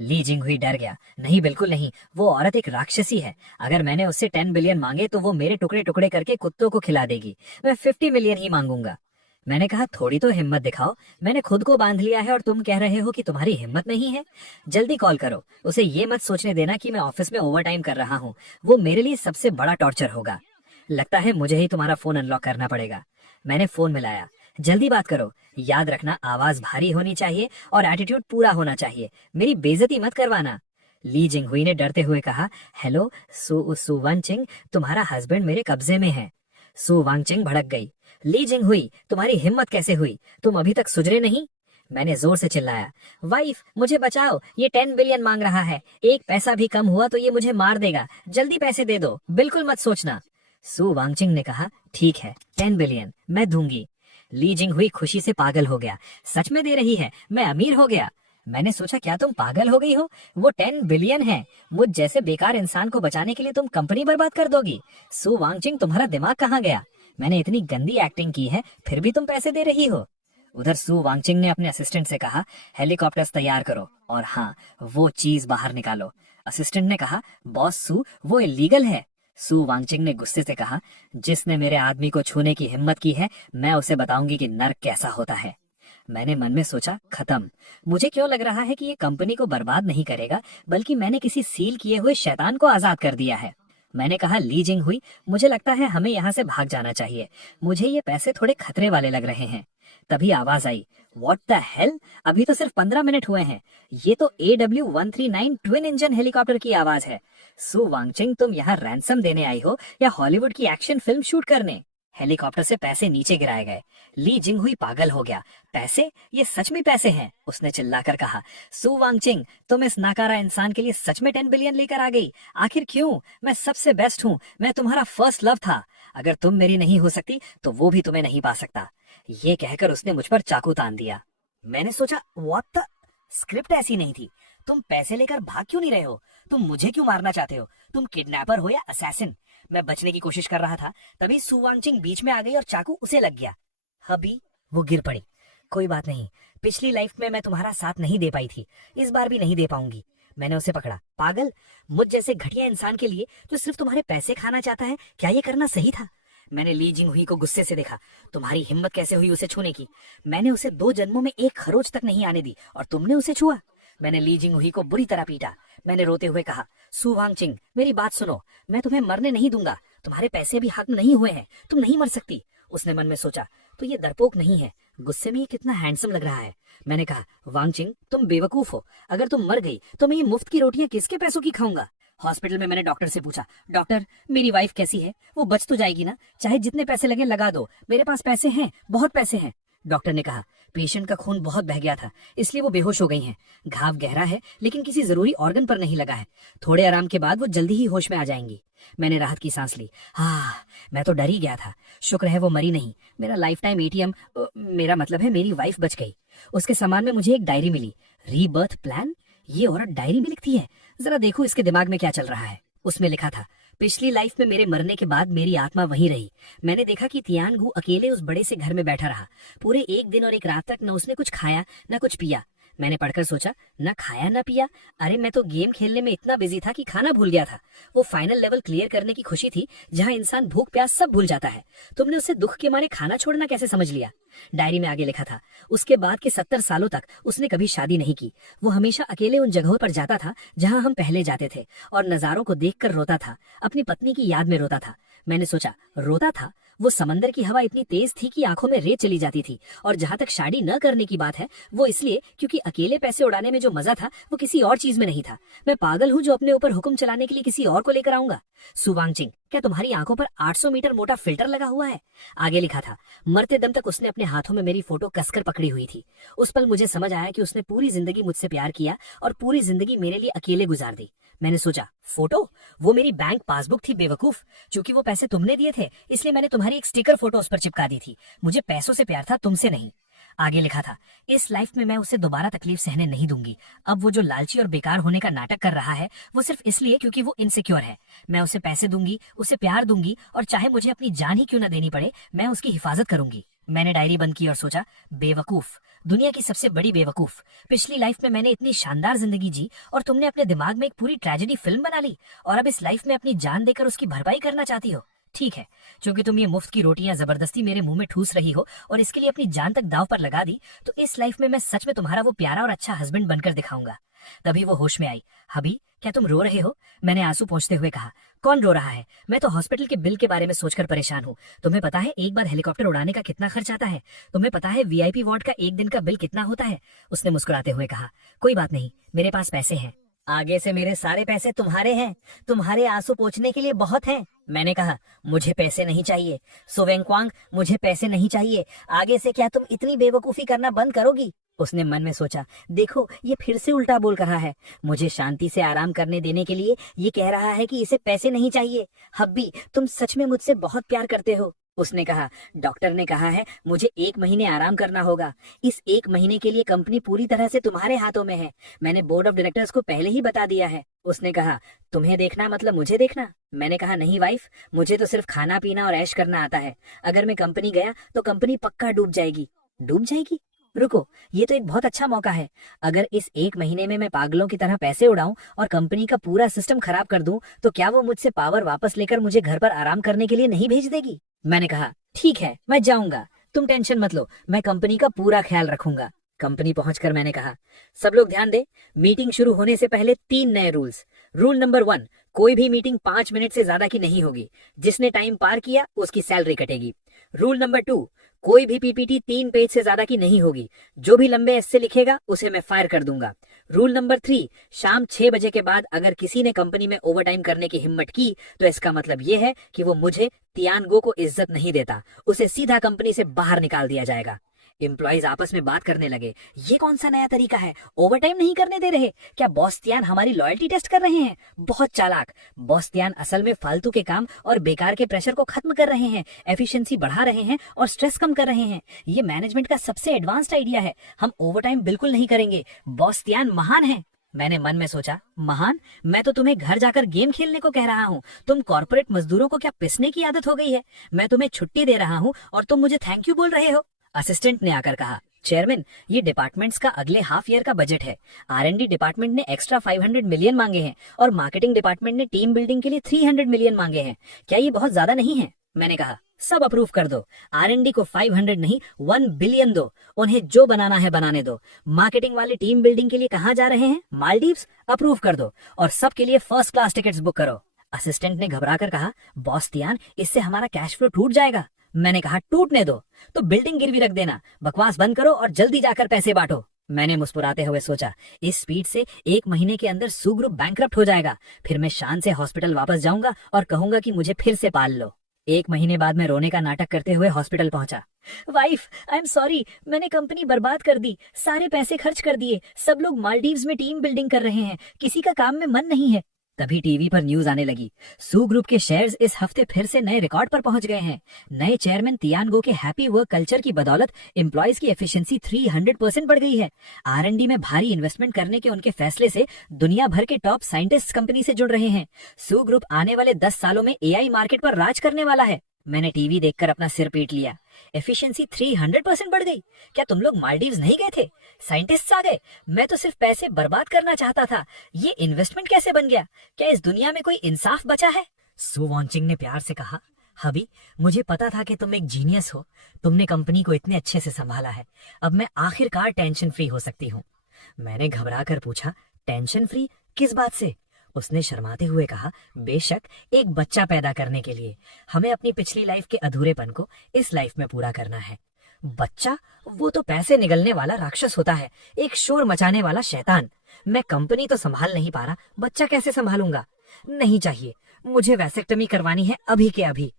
ली जिंग हुई डर गया। नहीं, बिल्कुल नहीं, वो औरत एक राक्षसी है। अगर मैंने उससे 10 बिलियन मांगे तो वो मेरे टुकड़े टुकड़े करके कुत्तों को खिला देगी। मैं 50 मिलियन ही मांगूंगा। मैंने कहा, थोड़ी तो हिम्मत दिखाओ। मैंने खुद को बांध लिया है और तुम कह रहे हो कि तुम्हारी हिम्मत नहीं है। जल्दी कॉल करो। उसे ये मत सोचने देना कि मैं ऑफिस में ओवर टाइम कर रहा हूँ। वो मेरे लिए सबसे बड़ा टॉर्चर होगा। लगता है मुझे ही तुम्हारा फोन अनलॉक करना पड़ेगा। मैंने फोन मिलाया। जल्दी बात करो। याद रखना, आवाज भारी होनी चाहिए और एटीट्यूड पूरा होना चाहिए। मेरी बेइज्जती मत करवाना। ली जिंग हुई ने डरते हुए कहा, हेलो सू वांगचिंग, तुम्हारा हस्बैंड मेरे कब्जे में है। सू वांगचिंग भड़क गई। ली जिंग हुई, तुम्हारी हिम्मत कैसे हुई? तुम अभी तक सुधरे नहीं? मैंने जोर से चिल्लाया, वाइफ मुझे बचाओ, ये 10 बिलियन मांग रहा है। एक पैसा भी कम हुआ तो ये मुझे मार देगा। जल्दी पैसे दे दो, बिल्कुल मत सोचना। सू वांगचिंग ने कहा, ठीक है, 10 बिलियन मैं दूंगी। ली जिंग हुई खुशी से पागल हो गया। सच में दे रही है? मैं अमीर हो गया। मैंने सोचा, क्या तुम पागल हो गई हो? वो 10 बिलियन है। मुझ जैसे बेकार इंसान को बचाने के लिए तुम कंपनी बर्बाद कर दोगी? सू वांगचिंग, तुम्हारा दिमाग कहाँ गया? मैंने इतनी गंदी एक्टिंग की है, फिर भी तुम पैसे दे रही हो। उधर सू वांगचिंग ने अपने असिस्टेंट से कहा, हेलीकॉप्टर्स तैयार करो और हाँ, वो चीज बाहर निकालो। असिस्टेंट ने कहा, बॉस सू, वो इलीगल है। सू वांगचिंग ने गुस्से से कहा, जिसने मेरे आदमी को छूने की हिम्मत की है, मैं उसे बताऊंगी कि नर्क कैसा होता है। मैंने मन में सोचा, खत्म। मुझे क्यों लग रहा है कि ये कंपनी को बर्बाद नहीं करेगा, बल्कि मैंने किसी सील किए हुए शैतान को आजाद कर दिया है। मैंने कहा, ली जिंग हुई, मुझे लगता है हमें यहाँ से भाग जाना चाहिए। मुझे ये पैसे थोड़े खतरे वाले लग रहे हैं। तभी आवाज आई, व्हाट द हेल, अभी तो सिर्फ 15 मिनट हुए हैं। ये तो AW139 ट्विन इंजन हेलीकॉप्टर की आवाज है। सू वांगचिंग, तुम यहाँ रैंसम देने आई हो या हॉलीवुड की एक्शन फिल्म शूट करने? हेलीकॉप्टर से पैसे नीचे गिराए गए। ली जिंग हुई पागल हो गया। पैसे? ये सच में पैसे हैं? उसने चिल्लाकर कहा। सू वांगचिंग, तुम इस नाकारा इंसान के लिए सच में 10 बिलियन लेकर आ गई? आखिर क्यों? मैं सबसे बेस्ट हूँ, मैं तुम्हारा फर्स्ट लव था। अगर तुम मेरी नहीं हो सकती तो वो भी तुम्हें नहीं पा सकता। ये कहकर उसने मुझ पर चाकू तान दिया। मैंने सोचा, व्हाट द, स्क्रिप्ट ऐसी नहीं थी। तुम पैसे लेकर भाग क्यों नहीं रहे हो? तुम मुझे क्यों मारना चाहते हो? तुम किडनैपर हो या असैसिन? मैं बचने की कोशिश कर रहा था, तभी सू वांगचिंग बीच में आ गई और चाकू उसे लग गया। अभी वो गिर पड़ी। कोई बात नहीं, पिछली लाइफ में मैं तुम्हारा साथ नहीं दे पाई थी, इस बार भी नहीं दे पाऊंगी। मैंने उसे पकड़ा। पागल, मुझ जैसे घटिया इंसान के लिए जो सिर्फ तुम्हारे पैसे खाना चाहता है, क्या ये करना सही था? मैंने ली जिंग हुई को गुस्से से देखा। तुम्हारी हिम्मत कैसे हुई उसे छूने की? मैंने उसे 2 जन्मों में एक खरोच तक नहीं आने दी और तुमने उसे छुआ। मैंने ली जिंगहुई को बुरी तरह पीटा। मैंने रोते हुए कहा, सु वांगचिंग, मेरी बात सुनो, मैं तुम्हें मरने नहीं दूंगा। तुम्हारे पैसे भी हक नहीं हुए हैं, तुम नहीं मर सकती। उसने मन में सोचा, तो ये डरपोक नहीं है, गुस्से में ये कितना हैंडसम लग रहा है। मैंने कहा, वांगचिंग, तुम बेवकूफ हो। अगर तुम मर गई तो मैं ये मुफ्त की रोटियां किसके पैसों की खाऊंगा? हॉस्पिटल में मैंने डॉक्टर से पूछा, डॉक्टर, मेरी वाइफ कैसी है? वो बच तो जाएगी ना? चाहे जितने पैसे लगे लगा दो, मेरे पास पैसे हैं, बहुत पैसे हैं। डॉक्टर ने कहा, पेशेंट का खून बहुत बह गया था, इसलिए वो बेहोश हो गई हैं। घाव गहरा है, लेकिन किसी जरूरी ऑर्गन पर नहीं लगा है। थोड़े आराम के बाद वो जल्दी ही होश में आ जाएंगी। मैंने राहत की सांस ली। हाँ, मैं तो डर ही गया था। शुक्र है वो मरी नहीं। मेरा लाइफ टाइम एटीएम, मेरा मतलब है मेरी वाइफ बच गई। उसके सामान में मुझे एक डायरी मिली। Rebirth plan? ये औरत डायरी में लिखती है। जरा देखो इसके दिमाग में क्या चल रहा है। उसमें लिखा था, पिछली लाइफ में मेरे मरने के बाद मेरी आत्मा वहीं रही। मैंने देखा कि तियानगु अकेले उस बड़े से घर में बैठा रहा। पूरे एक दिन और एक रात तक न उसने कुछ खाया न कुछ पिया। मैंने पढ़कर सोचा, न खाया न पिया? अरे मैं तो गेम खेलने में इतना बिजी था कि खाना भूल गया था। वो फाइनल लेवल क्लियर करने की खुशी थी, जहाँ इंसान भूख प्यास सब भूल जाता है। तुमने उससे दुख के मारे खाना छोड़ना कैसे समझ लिया? डायरी में आगे लिखा था, उसके बाद के 70 सालों तक उसने कभी शादी नहीं की। वो हमेशा अकेले उन जगहों पर जाता था जहाँ हम पहले जाते थे, और नजारों को देखकर रोता था, अपनी पत्नी की याद में रोता था। मैंने सोचा, रोता था? वो समंदर की हवा इतनी तेज थी कि आंखों में रेत चली जाती थी। और जहां तक शादी न करने की बात है, वो इसलिए क्योंकि अकेले पैसे उड़ाने में जो मजा था वो किसी और चीज में नहीं था। मैं पागल हूँ जो अपने ऊपर हुक्म चलाने के लिए किसी और को लेकर आऊंगा। सु वांगचिंग, क्या तुम्हारी आंखों पर 800 मीटर मोटा फिल्टर लगा हुआ है? आगे लिखा था, मरते दम तक उसने अपने हाथों में मेरी फोटो कसकर पकड़ी हुई थी। उस पल मुझे समझ आया कि उसने पूरी जिंदगी मुझसे प्यार किया और पूरी जिंदगी मेरे लिए अकेले गुजार दी। मैंने सोचा, फोटो? वो मेरी बैंक पासबुक थी बेवकूफ। क्योंकि वो पैसे तुमने दिए थे, इसलिए मैंने तुम्हारी एक स्टिकर फोटो उस पर चिपका दी थी। मुझे पैसों से प्यार था, तुमसे नहीं। आगे लिखा था, इस लाइफ में मैं उसे दोबारा तकलीफ सहने नहीं दूंगी। अब वो जो लालची और बेकार होने का नाटक कर रहा है, वो सिर्फ इसलिए क्योंकि वो इनसिक्योर है। मैं उसे पैसे दूंगी, उसे प्यार दूंगी, और चाहे मुझे अपनी जान ही क्यों न देनी पड़े, मैं उसकी हिफाजत करूंगी। मैंने डायरी बंद की और सोचा, बेवकूफ, दुनिया की सबसे बड़ी बेवकूफ। पिछली लाइफ में मैंने इतनी शानदार जिंदगी जी और तुमने अपने दिमाग में एक पूरी ट्रेजेडी फिल्म बना ली, और अब इस लाइफ में अपनी जान देकर उसकी भरपाई करना चाहती हो। ठीक है, क्योंकि तुम ये मुफ्त की रोटियां जबरदस्ती मेरे मुंह में ठूस रही हो और इसके लिए अपनी जान तक दांव पर लगा दी, तो इस लाइफ में मैं सच में तुम्हारा वो प्यारा और अच्छा हस्बैंड बनकर दिखाऊंगा। तभी वो होश में आई। हबी, क्या तुम रो रहे हो? मैंने आंसू पोंछते हुए कहा। कौन रो रहा है? मैं तो हॉस्पिटल के बिल के बारे में सोचकर परेशान हूँ। तुम्हें पता है एक बार हेलीकॉप्टर उड़ाने का कितना खर्च आता है? तुम्हें पता है वीआईपी वार्ड का एक दिन का बिल कितना होता है? उसने मुस्कुराते हुए कहा, कोई बात नहीं, मेरे पास पैसे हैं। आगे से मेरे सारे पैसे तुम्हारे हैं, तुम्हारे आंसू पोंछने के लिए बहुत हैं। मैंने कहा, मुझे पैसे नहीं चाहिए। सु वेंक्वांग, मुझे पैसे नहीं चाहिए। आगे से क्या तुम इतनी बेवकूफी करना बंद करोगी? उसने मन में सोचा, देखो ये फिर से उल्टा बोल रहा है। मुझे शांति से आराम करने देने के लिए ये कह रहा है कि इसे पैसे नहीं चाहिए। हब्बी, तुम सच में मुझसे बहुत प्यार करते हो। उसने कहा, डॉक्टर ने कहा है मुझे 1 महीने आराम करना होगा। इस 1 महीने के लिए कंपनी पूरी तरह से तुम्हारे हाथों में है। मैंने बोर्ड ऑफ डायरेक्टर्स को पहले ही बता दिया है। उसने कहा, तुम्हें देखना मतलब मुझे देखना? मैंने कहा, नहीं वाइफ, मुझे तो सिर्फ खाना पीना और ऐश करना आता है। अगर मैं कंपनी गया तो कंपनी पक्का डूब जाएगी। डूब जाएगी? रुको, ये तो एक बहुत अच्छा मौका है। अगर इस 1 महीने में मैं पागलों की तरह पैसे उड़ाऊं और कंपनी का पूरा सिस्टम खराब कर दूं, तो क्या वो मुझसे पावर वापस लेकर मुझे घर पर आराम करने के लिए नहीं भेज देगी? मैंने कहा, ठीक है, मैं जाऊंगा, तुम टेंशन मत लो, मैं कंपनी का पूरा ख्याल रखूंगा। कंपनी पहुंचकर मैंने कहा, सब लोग ध्यान दें, मीटिंग शुरू होने से पहले 3 नए रूल्स। रूल नंबर 1, कोई भी मीटिंग 5 मिनट से ज्यादा की नहीं होगी। जिसने टाइम पार किया उसकी सैलरी कटेगी। रूल नंबर 2, कोई भी पीपीटी 3 पेज से ज्यादा की नहीं होगी। जो भी लंबे एस से लिखेगा उसे मैं फायर कर दूंगा। रूल नंबर 3, शाम 6 बजे के बाद अगर किसी ने कंपनी में ओवरटाइम करने की हिम्मत की तो इसका मतलब ये है कि वो मुझे, तियानगो को इज्जत नहीं देता। उसे सीधा कंपनी से बाहर निकाल दिया जाएगा। एम्प्लॉइज आपस में बात करने लगे, ये कौन सा नया तरीका है? ओवरटाइम नहीं करने दे रहे? क्या बॉस तियान हमारी लॉयल्टी टेस्ट कर रहे हैं? बहुत चालाक। बॉस तियान असल में फालतू के काम और बेकार के प्रेशर को खत्म कर रहे हैं, एफिशिएंसी बढ़ा रहे हैं और स्ट्रेस कम कर रहे हैं। ये मैनेजमेंट का सबसे एडवांस्ड आइडिया है। हम ओवरटाइम बिल्कुल नहीं करेंगे। बॉस तियान महान है। मैंने मन में सोचा, महान? मैं तो तुम्हें घर जाकर गेम खेलने को कह रहा हूँ। तुम कॉर्पोरेट मजदूरों को क्या पिसने की आदत हो गई है? मैं तुम्हें छुट्टी दे रहा हूँ और तुम मुझे थैंक यू बोल रहे हो? असिस्टेंट ने आकर कहा, चेयरमैन, ये डिपार्टमेंट्स का अगले हाफ ईयर का बजट है। आर&डी डिपार्टमेंट ने एक्स्ट्रा 500 मिलियन मांगे हैं और मार्केटिंग डिपार्टमेंट ने टीम बिल्डिंग के लिए 300 मिलियन मांगे हैं। क्या ये बहुत ज्यादा नहीं है? मैंने कहा, सब अप्रूव कर दो। R&D को 500 नहीं 1 बिलियन दो। उन्हें जो बनाना है बनाने दो। मार्केटिंग वाले टीम बिल्डिंग के लिए कहाँ जा रहे हैं? मालदीव्स। अप्रूव कर दो और सबके लिए फर्स्ट क्लास टिकट्स बुक करो। असिस्टेंट ने घबरा कर कहा, बॉस तियान, इससे हमारा कैश फ्लो टूट जाएगा। मैंने कहा, टूटने दो तो बिल्डिंग गिरवी रख देना। बकवास बंद करो और जल्दी जाकर पैसे बांटो। मैंने मुस्कुराते हुए सोचा, इस स्पीड से 1 महीने के अंदर सू ग्रुप बैंकरप्ट हो जाएगा। फिर मैं शान से हॉस्पिटल वापस जाऊंगा और कहूंगा कि मुझे फिर से पाल लो। 1 महीने बाद मैं रोने का नाटक करते हुए हॉस्पिटल पहुंचा। वाइफ, आई एम सॉरी, मैंने कंपनी बर्बाद कर दी, सारे पैसे खर्च कर दिए, सब लोग मालदीव्स में टीम बिल्डिंग कर रहे हैं, किसी का काम में मन नहीं है। तभी टीवी पर न्यूज आने लगी, सू ग्रुप के शेयर्स इस हफ्ते फिर से नए रिकॉर्ड पर पहुंच गए हैं। नए चेयरमैन तियानगो के हैप्पी वर्क कल्चर की बदौलत एम्प्लॉयज की एफिशिएंसी 300% बढ़ गई है। R&D में भारी इन्वेस्टमेंट करने के उनके फैसले से दुनिया भर के टॉप साइंटिस्ट कंपनी से जुड़ रहे हैं। सू ग्रुप आने वाले 10 सालों में AI मार्केट पर राज करने वाला है। मैंने टीवी देखकर अपना सिर पीट लिया। एफिशिएंसी 300% बढ़ गई? क्या तुम लोग मालदीव्स नहीं गए थे? साइंटिस्ट्स आ गए? मैं तो सिर्फ पैसे बर्बाद करना चाहता था। ये इन्वेस्टमेंट कैसे बन गया? क्या इस दुनिया में कोई इंसाफ बचा है? सू वॉन्चिंग ने प्यार से कहा, हबी, मुझे पता था कि तुम एक जीनियस हो। तुमने कंपनी को इतने अच्छे से संभाला है। अब मैं आखिरकार टेंशन फ्री हो सकती हूँ। मैंने घबरा कर पूछा, टेंशन फ्री किस बात से? उसने शर्माते हुए कहा, बेशक, एक बच्चा पैदा करने के लिए। हमें अपनी पिछली लाइफ के अधूरेपन को इस लाइफ में पूरा करना है। बच्चा? वो तो पैसे निगलने वाला राक्षस होता है, एक शोर मचाने वाला शैतान। मैं कंपनी तो संभाल नहीं पा रहा, बच्चा कैसे संभालूंगा? नहीं चाहिए, मुझे वैसेक्टमी करवानी है अभी के अभी।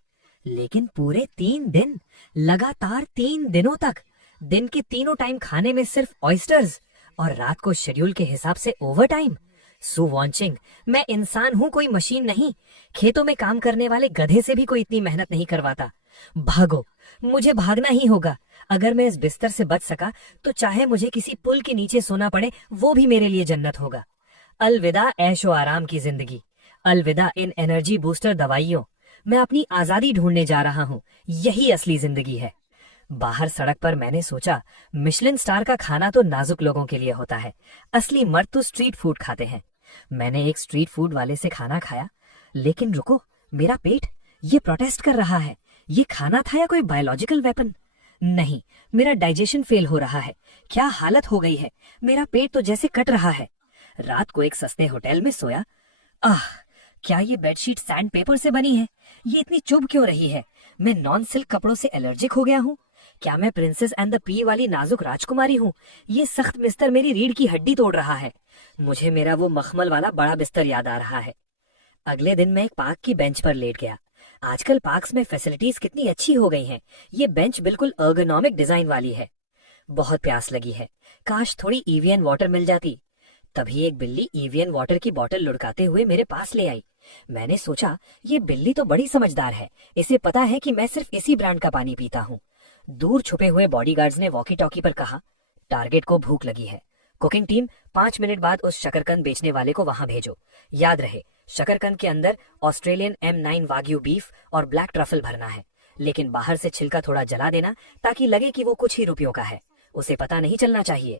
लेकिन पूरे 3 दिन, लगातार 3 दिनों तक, दिन के तीनों टाइम खाने में सिर्फ ऑयस्टर्स और रात को शेड्यूल के हिसाब से ओवर टाइम। सू वॉन्चिंग, मैं इंसान हूँ, कोई मशीन नहीं। खेतों में काम करने वाले गधे से भी कोई इतनी मेहनत नहीं करवाता। भागो, मुझे भागना ही होगा। अगर मैं इस बिस्तर से बच सका तो चाहे मुझे किसी पुल के नीचे सोना पड़े, वो भी मेरे लिए जन्नत होगा। अलविदा ऐशो आराम की जिंदगी, अलविदा इन एनर्जी बूस्टर दवाइयों। मैं अपनी आजादी ढूंढने जा रहा हूँ, यही असली जिंदगी है। बाहर सड़क पर मैंने सोचा, मिशलिन स्टार का खाना तो नाजुक लोगों के लिए होता है, असली मर्द तो स्ट्रीट फूड खाते हैं। मैंने एक स्ट्रीट फूड वाले से खाना खाया, लेकिन रुको, मेरा पेट ये प्रोटेस्ट कर रहा है। ये खाना था या कोई बायोलॉजिकल वेपन? नहीं, मेरा डाइजेशन फेल हो रहा है। क्या हालत हो गई है, मेरा पेट तो जैसे कट रहा है। रात को एक सस्ते होटल में सोया। आह, क्या ये बेडशीट सैंड पेपर से बनी है? ये इतनी चुभ क्यों रही है? मैं नॉन सिल्क कपड़ों से एलर्जिक हो गया हूँ? क्या मैं प्रिंसेस एंड द पी वाली नाजुक राजकुमारी हूँ? ये सख्त बिस्तर मेरी रीढ़ की हड्डी तोड़ रहा है। मुझे मेरा वो मखमल वाला बड़ा बिस्तर याद आ रहा है। अगले दिन मैं एक पार्क की बेंच पर लेट गया। आजकल पार्क्स में फैसिलिटीज कितनी अच्छी हो गई हैं। ये बेंच बिल्कुल अर्गोनॉमिक डिजाइन वाली है। बहुत प्यास लगी है, काश थोड़ी EVN वाटर मिल जाती। तभी एक बिल्ली EVN वाटर की बोतल लुढ़काते हुए मेरे पास ले आई। मैंने सोचा, ये बिल्ली तो बड़ी समझदार है, इसे पता है कि मैं सिर्फ इसी ब्रांड का पानी पीता हूँ। दूर छुपे हुए बॉडीगार्ड्स ने वॉकी टॉकी पर कहा, टारगेट को भूख लगी है, कुकिंग टीम 5 मिनट बाद उस शकरकंद बेचने वाले को वहां भेजो। याद रहे, शकरकंद के अंदर ऑस्ट्रेलियन M9 वाग्यू बीफ और ब्लैक ट्रफल भरना है, लेकिन बाहर से छिलका थोड़ा जला देना ताकि लगे कि वो कुछ ही रुपयों का है। उसे पता नहीं चलना चाहिए।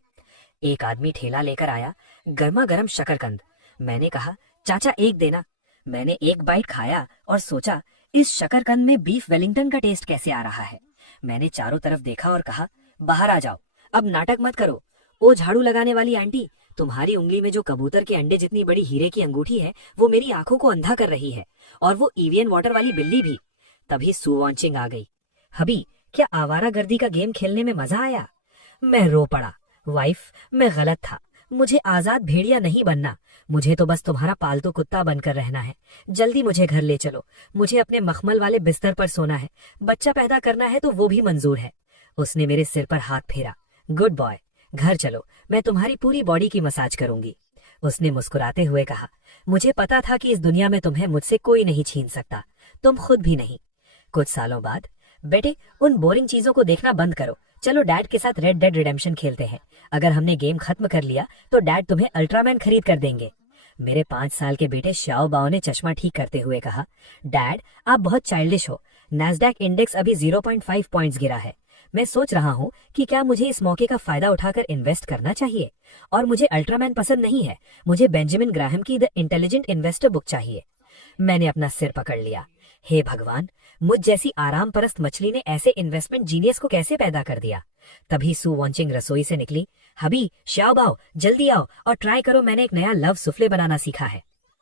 एक आदमी ठेला लेकर आया, गर्मा गर्म शकरकंद। मैंने कहा, चाचा एक देना। मैंने एक बाइट खाया और सोचा, इस शकरकंद में बीफ वेलिंगटन का टेस्ट कैसे आ रहा है। मैंने चारों तरफ देखा और कहा, बाहर आ जाओ, अब नाटक मत करो। ओ झाड़ू लगाने वाली आंटी, तुम्हारी उंगली में जो कबूतर के अंडे जितनी बड़ी हीरे की अंगूठी है, वो मेरी आंखों को अंधा कर रही है, और वो EVN वाटर वाली बिल्ली भी। तभी सू वॉन्चिंग आ गई। हबी, क्या आवारागर्दी का गेम खेलने में मजा आया? मैं रो पड़ा। वाइफ, मैं गलत था, मुझे आजाद भेड़िया नहीं बनना। मुझे तो बस तुम्हारा पालतू कुत्ता बनकर रहना है। जल्दी मुझे घर ले चलो, मुझे अपने मखमल वाले बिस्तर पर सोना है। बच्चा पैदा करना है तो वो भी मंजूर है। उसने मेरे सिर पर हाथ फेरा। गुड बॉय, घर चलो, मैं तुम्हारी पूरी बॉडी की मसाज करूंगी। उसने मुस्कुराते हुए कहा, मुझे पता था कि इस दुनिया में तुम्हें मुझसे कोई नहीं छीन सकता, तुम खुद भी नहीं। कुछ सालों बाद, बेटे, उन बोरिंग चीजों को देखना बंद करो, चलो डैड के साथ रेड डेड रिडेम्पशन खेलते हैं। अगर हमने गेम खत्म कर लिया तो डैड तुम्हें अल्ट्रामैन खरीद कर देंगे। मेरे 5 साल के बेटे श्याओ बाओ ने चश्मा ठीक करते हुए कहा, डैड, आप बहुत चाइल्डिश हो। नैस्डैक इंडेक्स अभी 0.5 पॉइंट्स गिरा है। मैं सोच रहा हूँ कि क्या मुझे इस मौके का फायदा उठाकर इन्वेस्ट करना चाहिए। और मुझे अल्ट्रामैन पसंद नहीं है, मुझे बेंजामिन ग्राहम की द इंटेलिजेंट इन्वेस्टर बुक चाहिए। मैंने अपना सिर पकड़ लिया। हे भगवान, मुझ जैसी आराम परस्त मछली ने ऐसे इन्वेस्टमेंट जीनियस को कैसे पैदा कर दिया। तभी सू वांचिंग रसोई से निकली। हबी, श्याओबाओ, जल्दी आओ और ट्राई करो, मैंने एक नया लव सुफले बनाना सीखा है।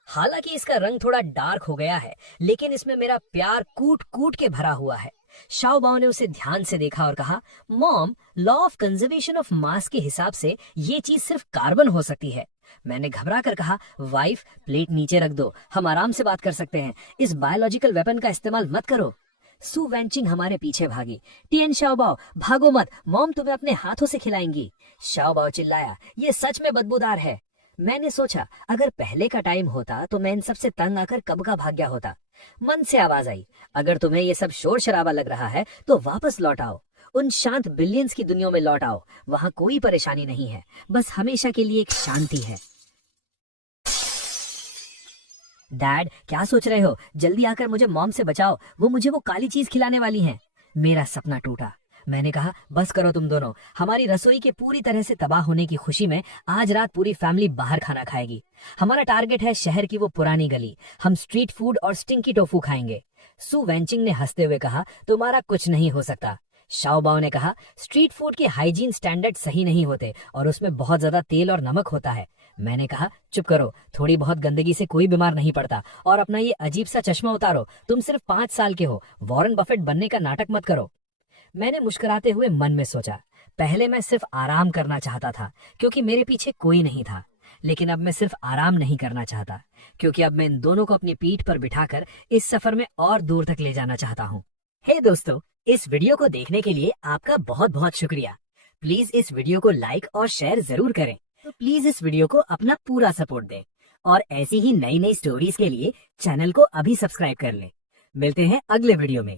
हालांकि इसका रंग थोड़ा डार्क हो गया है, लेकिन इसमें मेरा प्यार कूट कूट के भरा हुआ है। शाओबाओ ने उसे ध्यान से देखा और कहा, mom, law of conservation of mass के हिसाब से ये चीज सिर्फ कार्बन हो सकती है। मैंने घबरा कर कहा, वाइफ, प्लेट नीचे रख दो, हम आराम से बात कर सकते हैं, इस बायोलॉजिकल वेपन का इस्तेमाल मत करो। सू वेंचिंग हमारे पीछे भागी। टियन शाओबाओ, भागो मत, मॉम तुम्हें अपने हाथों से खिलाएंगी। शाओबाओ चिल्लाया, ये सच में बदबूदार है। मैंने सोचा, अगर पहले का टाइम होता तो मैं इन सबसे तंग आकर कब का भाग गया होता। मन से आवाज आई, अगर तुम्हें ये सब शोर शराबा लग रहा है तो वापस लौट आओ, उन शांत बिलियंस की दुनिया में लौट आओ। वहां कोई परेशानी नहीं है, बस हमेशा के लिए एक शांति है। डैड, क्या सोच रहे हो? जल्दी आकर मुझे मॉम से बचाओ, वो मुझे वो काली चीज खिलाने वाली हैं। मेरा सपना टूटा। मैंने कहा, बस करो तुम दोनों, हमारी रसोई के पूरी तरह से तबाह होने की खुशी में आज रात पूरी फैमिली बाहर खाना खाएगी। हमारा टारगेट है शहर की वो पुरानी गली, हम स्ट्रीट फूड और स्टिंकी टोफू खाएंगे। सू वेंचिंग ने हंसते हुए कहा, तुम्हारा कुछ नहीं हो सकता। शाओबाओ ने कहा, स्ट्रीट फूड के हाइजीन स्टैंडर्ड सही नहीं होते और उसमें बहुत ज्यादा तेल और नमक होता है। मैंने कहा, चुप करो, थोड़ी बहुत गंदगी से कोई बीमार नहीं पड़ता, और अपना ये अजीब सा चश्मा उतारो, तुम सिर्फ 5 साल के हो, वॉरेन बफेट बनने का नाटक मत करो। मैंने मुस्कुराते हुए मन में सोचा, पहले मैं सिर्फ आराम करना चाहता था क्योंकि मेरे पीछे कोई नहीं था, लेकिन अब मैं सिर्फ आराम नहीं करना चाहता क्योंकि अब मैं इन दोनों को अपनी पीठ पर बिठाकर इस सफर में और दूर तक ले जाना चाहता हूँ। हे दोस्तों, इस वीडियो को देखने के लिए आपका बहुत बहुत शुक्रिया। प्लीज इस वीडियो को लाइक और शेयर जरूर करें। तो प्लीज इस वीडियो को अपना पूरा सपोर्ट दें और ऐसी ही नई नई स्टोरीज के लिए चैनल को अभी सब्सक्राइब कर लें। मिलते हैं अगले वीडियो में।